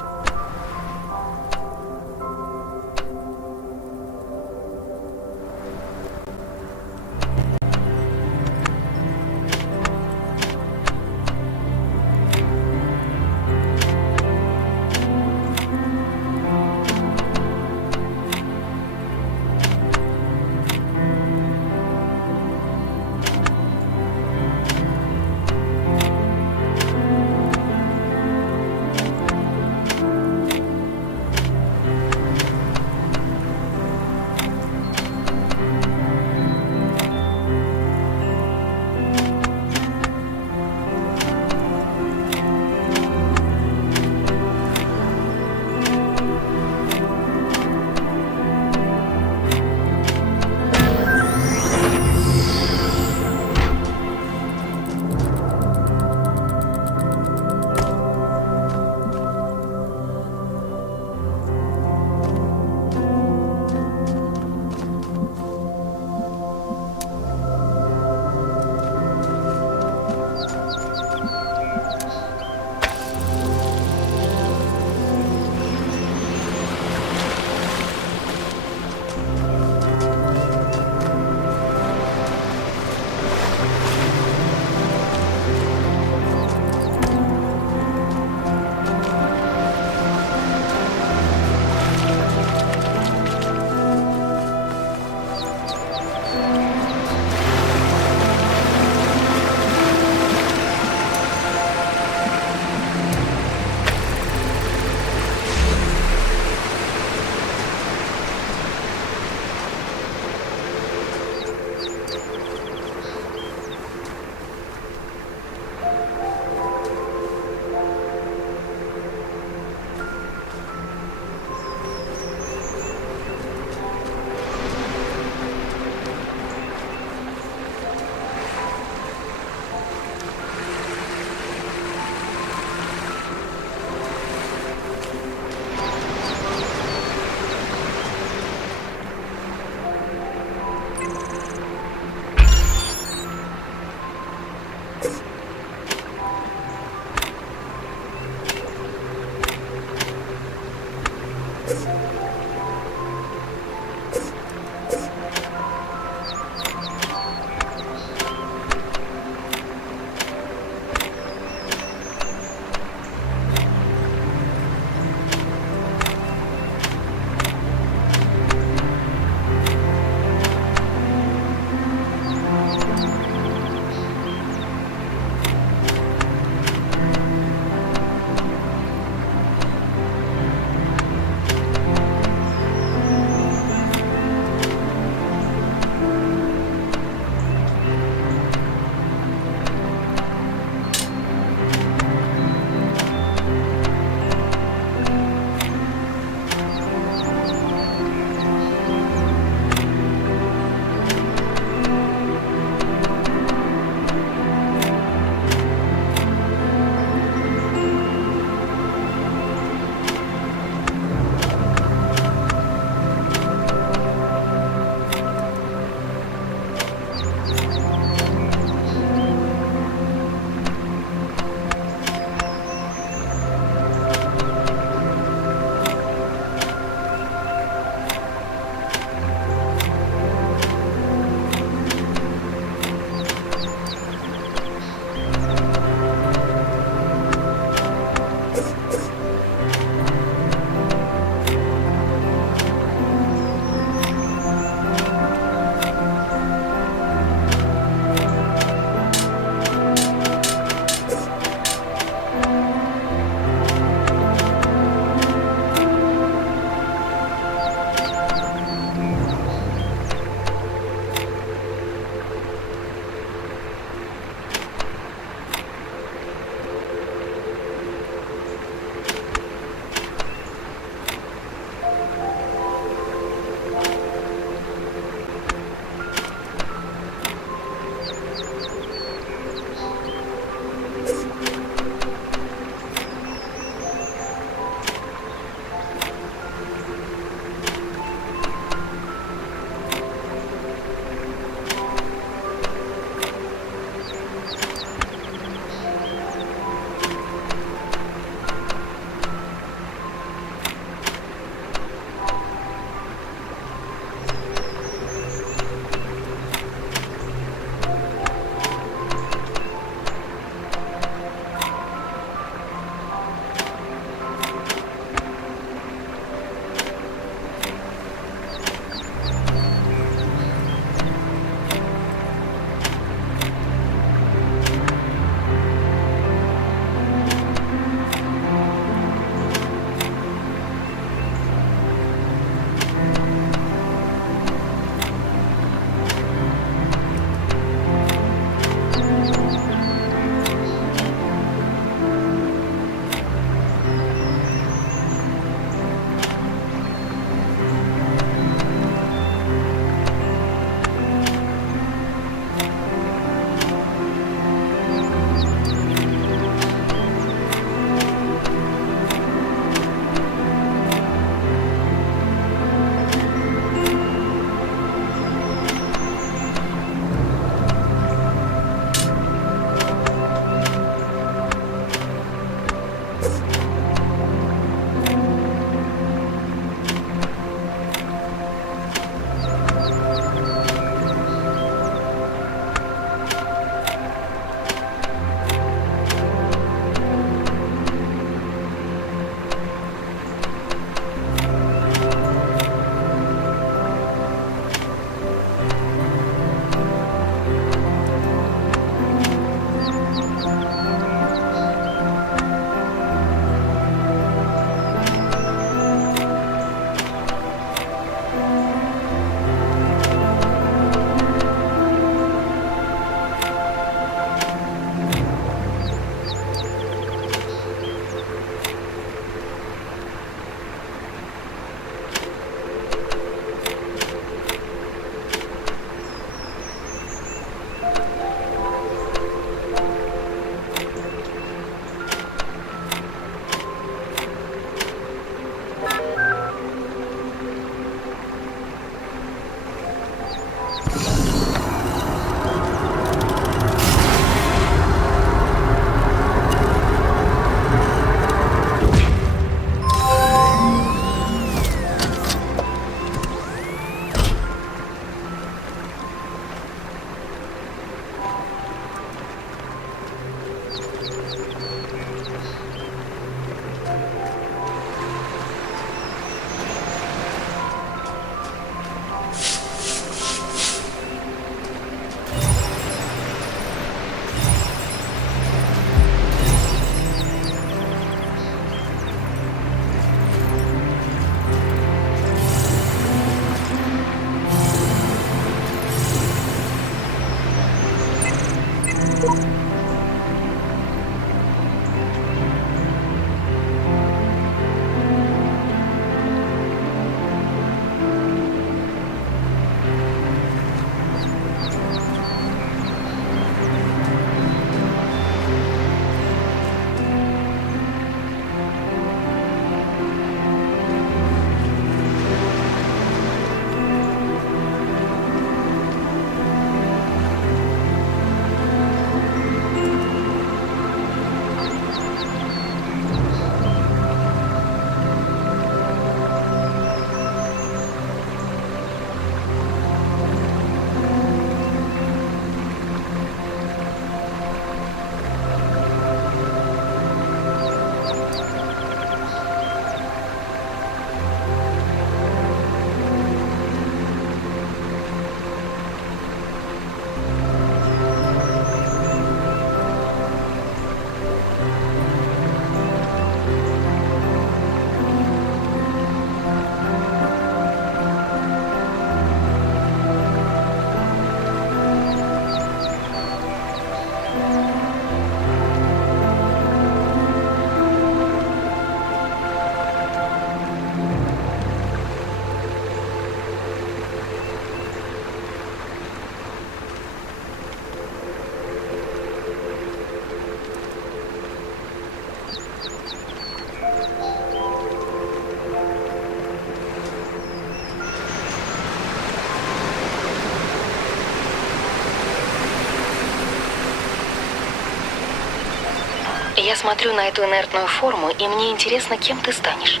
Я смотрю на эту инертную форму, и мне интересно, кем ты станешь.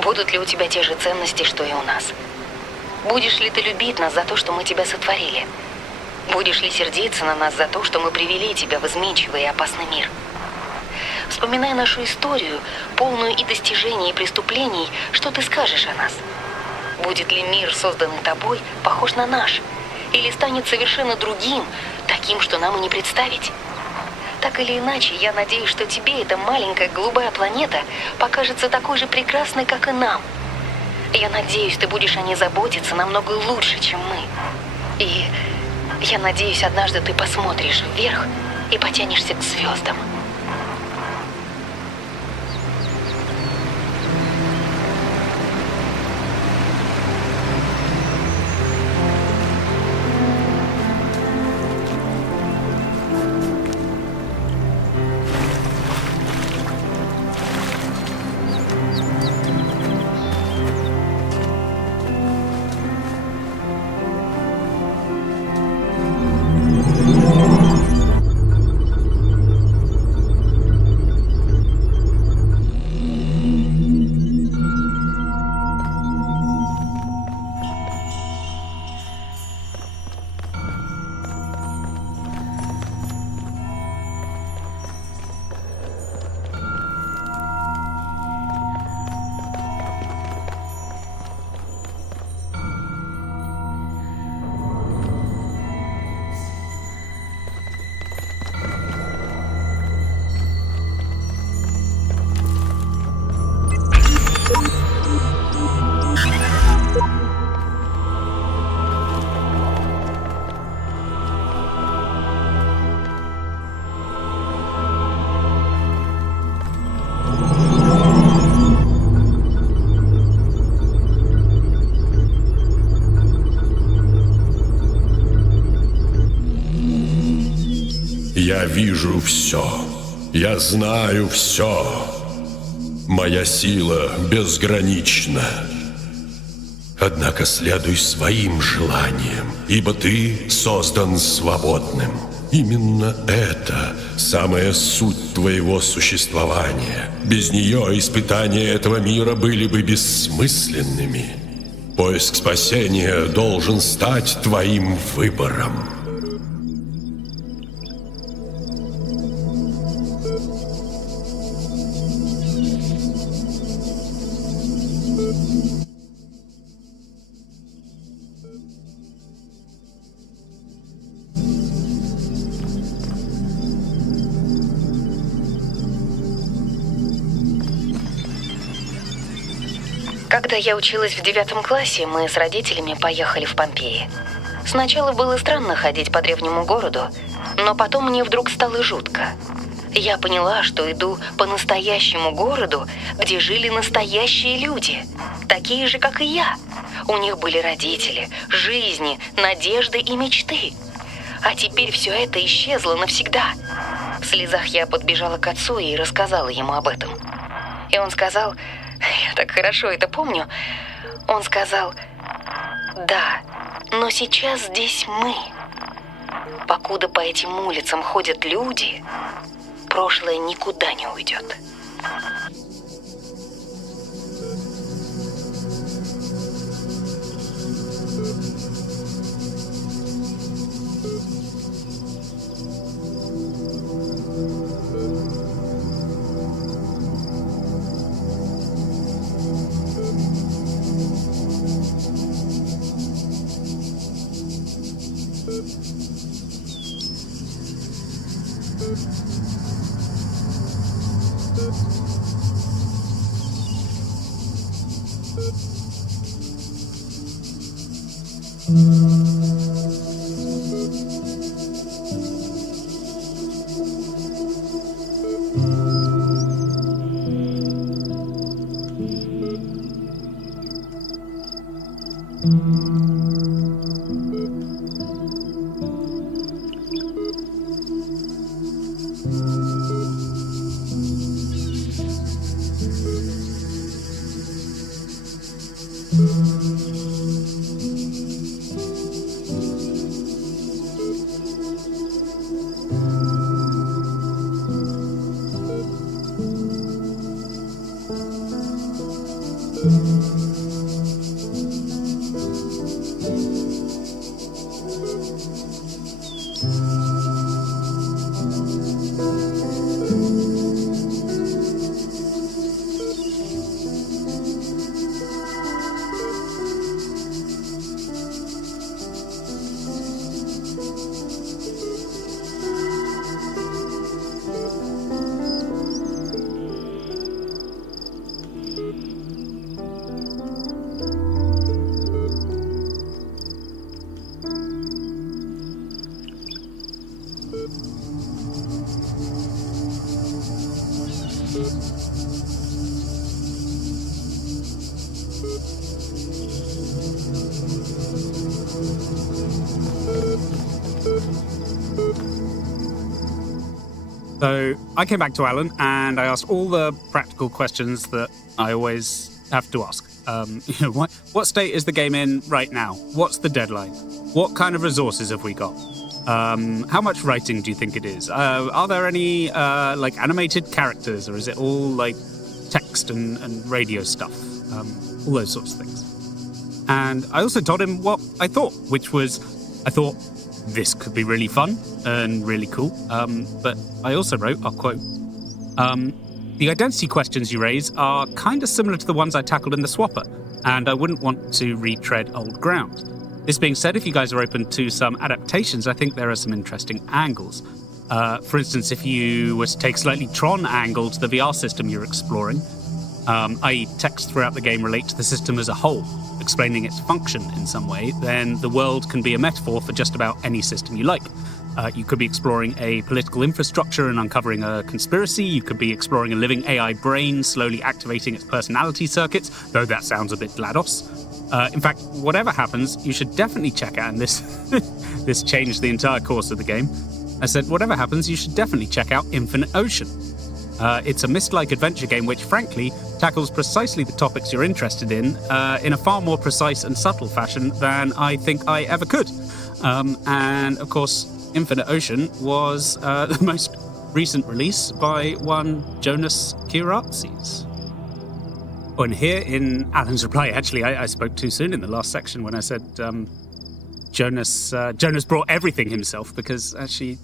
Будут ли у тебя те же ценности, что и у нас? Будешь ли ты любить нас за то, что мы тебя сотворили? Будешь ли сердиться на нас за то, что мы привели тебя в изменчивый и опасный мир? Вспоминая нашу историю, полную и достижений, и преступлений, что ты скажешь о нас? Будет ли мир, созданный тобой, похож на наш? Или станет совершенно другим, таким, что нам и не представить? Так или иначе, я надеюсь, что тебе эта маленькая голубая планета покажется такой же прекрасной, как и нам. Я надеюсь, ты будешь о ней заботиться намного лучше, чем мы. И я надеюсь, однажды ты посмотришь вверх и потянешься к звездам. Я вижу все. Я знаю все. Моя сила безгранична. Однако следуй своим желаниям, ибо ты создан свободным. Именно это самая суть твоего существования. Без нее испытания этого мира были бы бессмысленными. Поиск спасения должен стать твоим выбором. Когда я училась в 9 классе, мы с родителями поехали в Помпеи. Сначала было странно ходить по древнему городу, но потом мне вдруг стало жутко. Я поняла, что иду по настоящему городу, где жили настоящие люди, такие же, как и я. У них были родители, жизни, надежды и мечты. А теперь все это исчезло навсегда. В слезах я подбежала к отцу и рассказала ему об этом. И он сказал... Я так хорошо это помню. Он сказал: да, но сейчас здесь мы. Покуда по этим улицам ходят люди, прошлое никуда не уйдет. So I came back to Alan and I asked all the practical questions that I always have to ask. What state is the game in right now? What's the deadline? What kind of resources have we got? How much writing do you think it is? Are there any animated characters, or is it all like text and radio stuff? All those sorts of things. And I also told him what I thought, which was I thought this could be really fun and really cool. But I also wrote, I'll quote, the identity questions you raise are kind of similar to the ones I tackled in the Swapper, and I wouldn't want to retread old ground. This being said, if you guys are open to some adaptations, I think there are some interesting angles. For instance, if you were to take a slightly Tron angle to the VR system you're exploring, i.e. text throughout the game relate to the system as a whole, explaining its function in some way, then the world can be a metaphor for just about any system you like. You could be exploring a political infrastructure and uncovering a conspiracy. You could be exploring a living AI brain slowly activating its personality circuits, though that sounds a bit GLaDOS. In fact, whatever happens, you should definitely check out, and this changed the entire course of the game. I said, whatever happens, you should definitely check out Infinite Ocean. It's a Myst-like adventure game which, frankly, tackles precisely the topics you're interested in a far more precise and subtle fashion than I think I ever could. And, of course, Infinite Ocean was the most recent release by one Jonas Kiratsis. Oh, and here in Alan's reply, actually, I spoke too soon in the last section when I said Jonas brought everything himself, because actually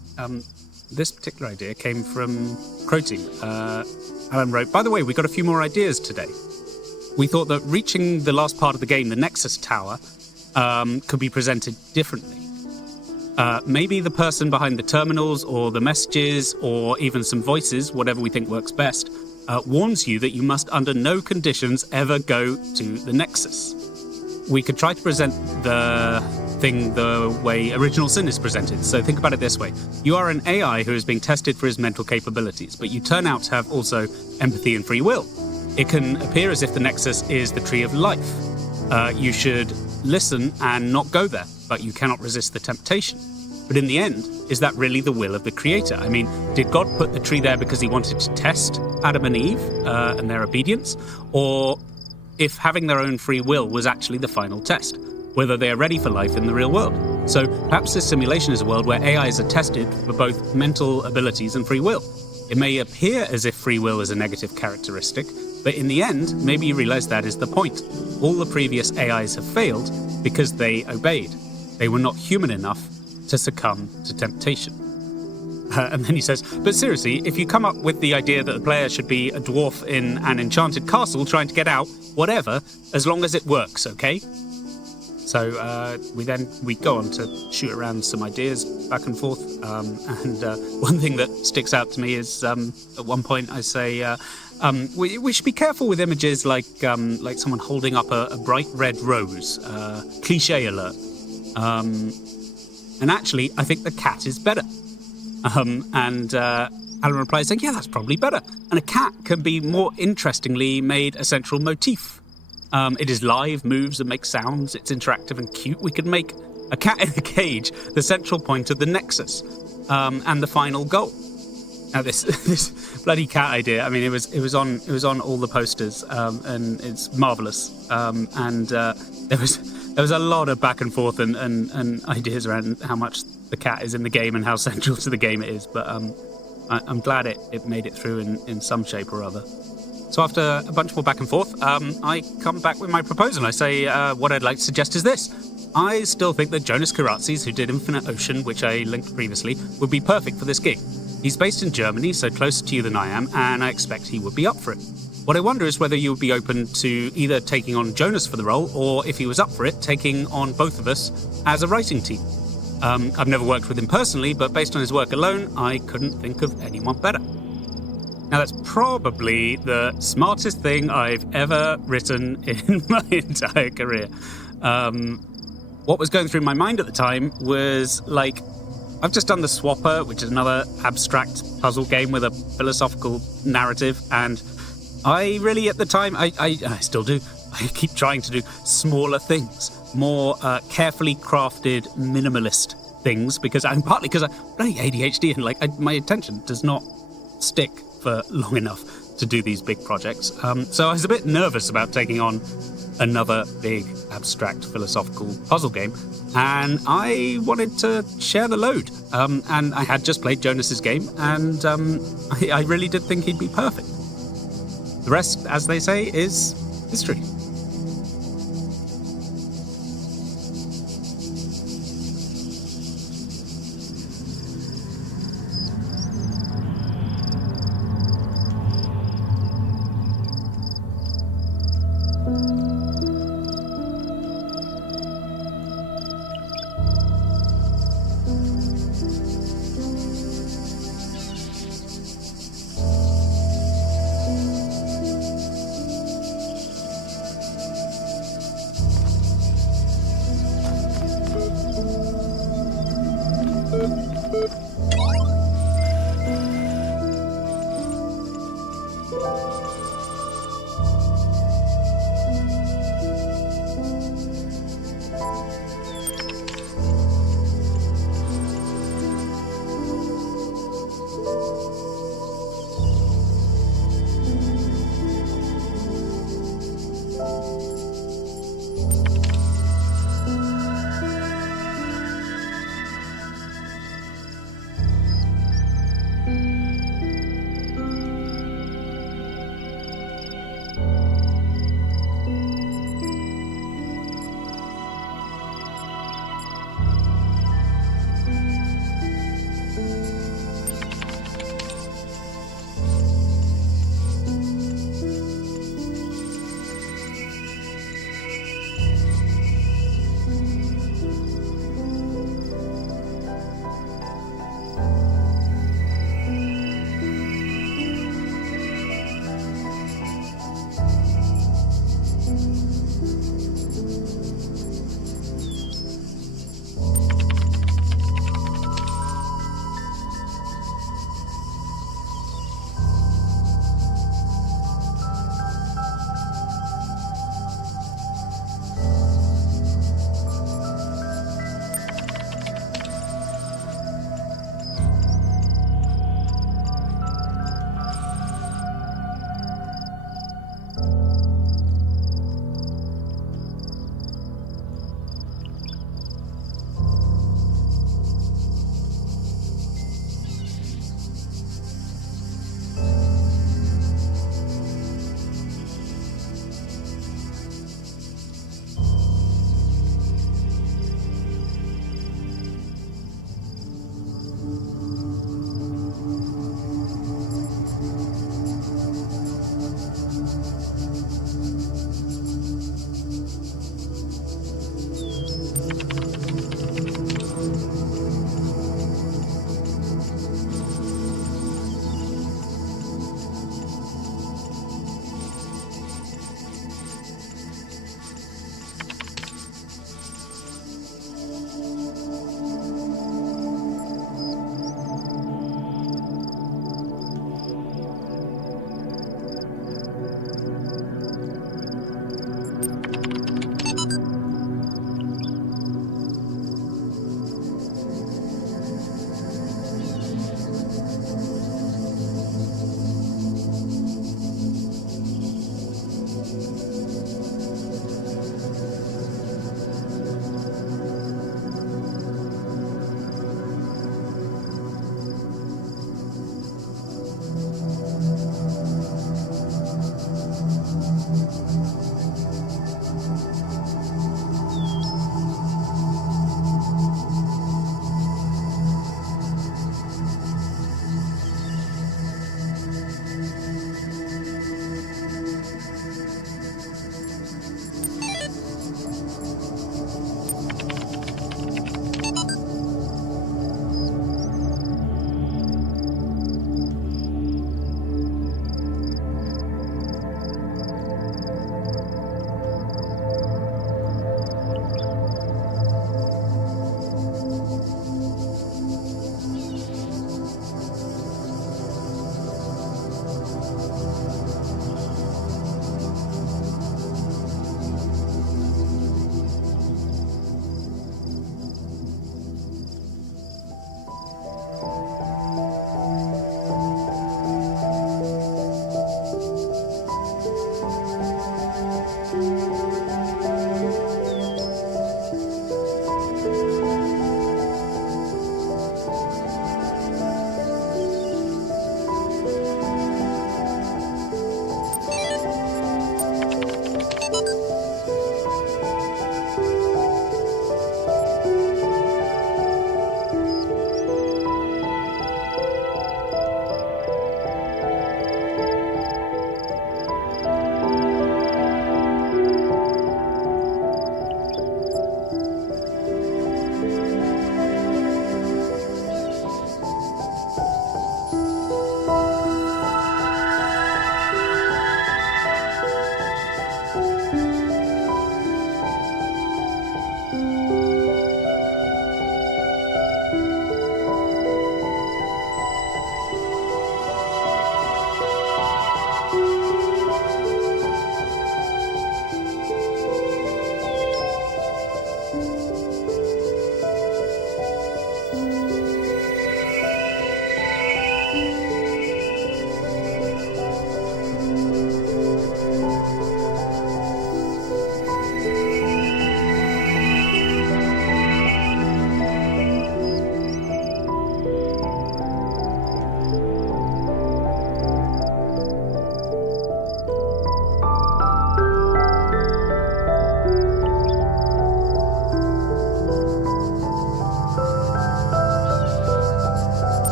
this particular idea came from Croteam. Alan wrote, by the way, we got a few more ideas today. We thought that reaching the last part of the game, the Nexus Tower, could be presented differently. Maybe the person behind the terminals or the messages or even some voices, whatever we think works best, warns you that you must under no conditions ever go to the Nexus. We could try to present the thing the way Original Sin is presented. So think about it this way. You are an AI who is being tested for his mental capabilities, but you turn out to have also empathy and free will. It can appear as if the Nexus is the tree of life. You should listen and not go there, but you cannot resist the temptation. But in the end, is that really the will of the creator? I mean, did God put the tree there because he wanted to test Adam and Eve and their obedience? Or if having their own free will was actually the final test, whether they are ready for life in the real world? So perhaps this simulation is a world where AIs are tested for both mental abilities and free will. It may appear as if free will is a negative characteristic, but in the end, maybe you realize that is the point. All the previous AIs have failed because they obeyed. They were not human enough to succumb to temptation. And then he says, but seriously, if you come up with the idea that the player should be a dwarf in an enchanted castle trying to get out, whatever, as long as it works, okay? So we go on to shoot around some ideas back and forth. And one thing that sticks out to me is at one point I say, we should be careful with images like someone holding up a bright red rose, cliche alert. And actually, I think the cat is better. And Alan replies saying, yeah, that's probably better. And a cat can be more interestingly made a central motif. It is live, moves and makes sounds. It's interactive and cute. We could make a cat in a cage the central point of the Nexus and the final goal. Now, this bloody cat idea, I mean, it was on all the posters and it's marvelous. And there was a lot of back and forth and ideas around how much the cat is in the game and how central to the game it is. But I'm glad it made it through in some shape or other. So after a bunch more back and forth, I come back with my proposal. I say, what I'd like to suggest is this. I still think that Jonas Karatzis, who did Infinite Ocean, which I linked previously, would be perfect for this gig. He's based in Germany, so closer to you than I am, and I expect he would be up for it. What I wonder is whether you would be open to either taking on Jonas for the role, or if he was up for it, taking on both of us as a writing team. I've never worked with him personally, but based on his work alone, I couldn't think of anyone better. Now, that's probably the smartest thing I've ever written in my entire career. What was going through my mind at the time was, like, I've just done The Swapper, which is another abstract puzzle game with a philosophical narrative, and I really, at the time, I still do, I keep trying to do smaller things, more carefully crafted, minimalist things, because I'm partly because I'm bloody ADHD and, like, my attention does not stick for long enough to do these big projects. So I was a bit nervous about taking on another big abstract philosophical puzzle game, and I wanted to share the load. And I had just played Jonas's game, and I really did think he'd be perfect. The rest, as they say, is history.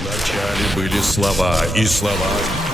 Вначале были слова, и слова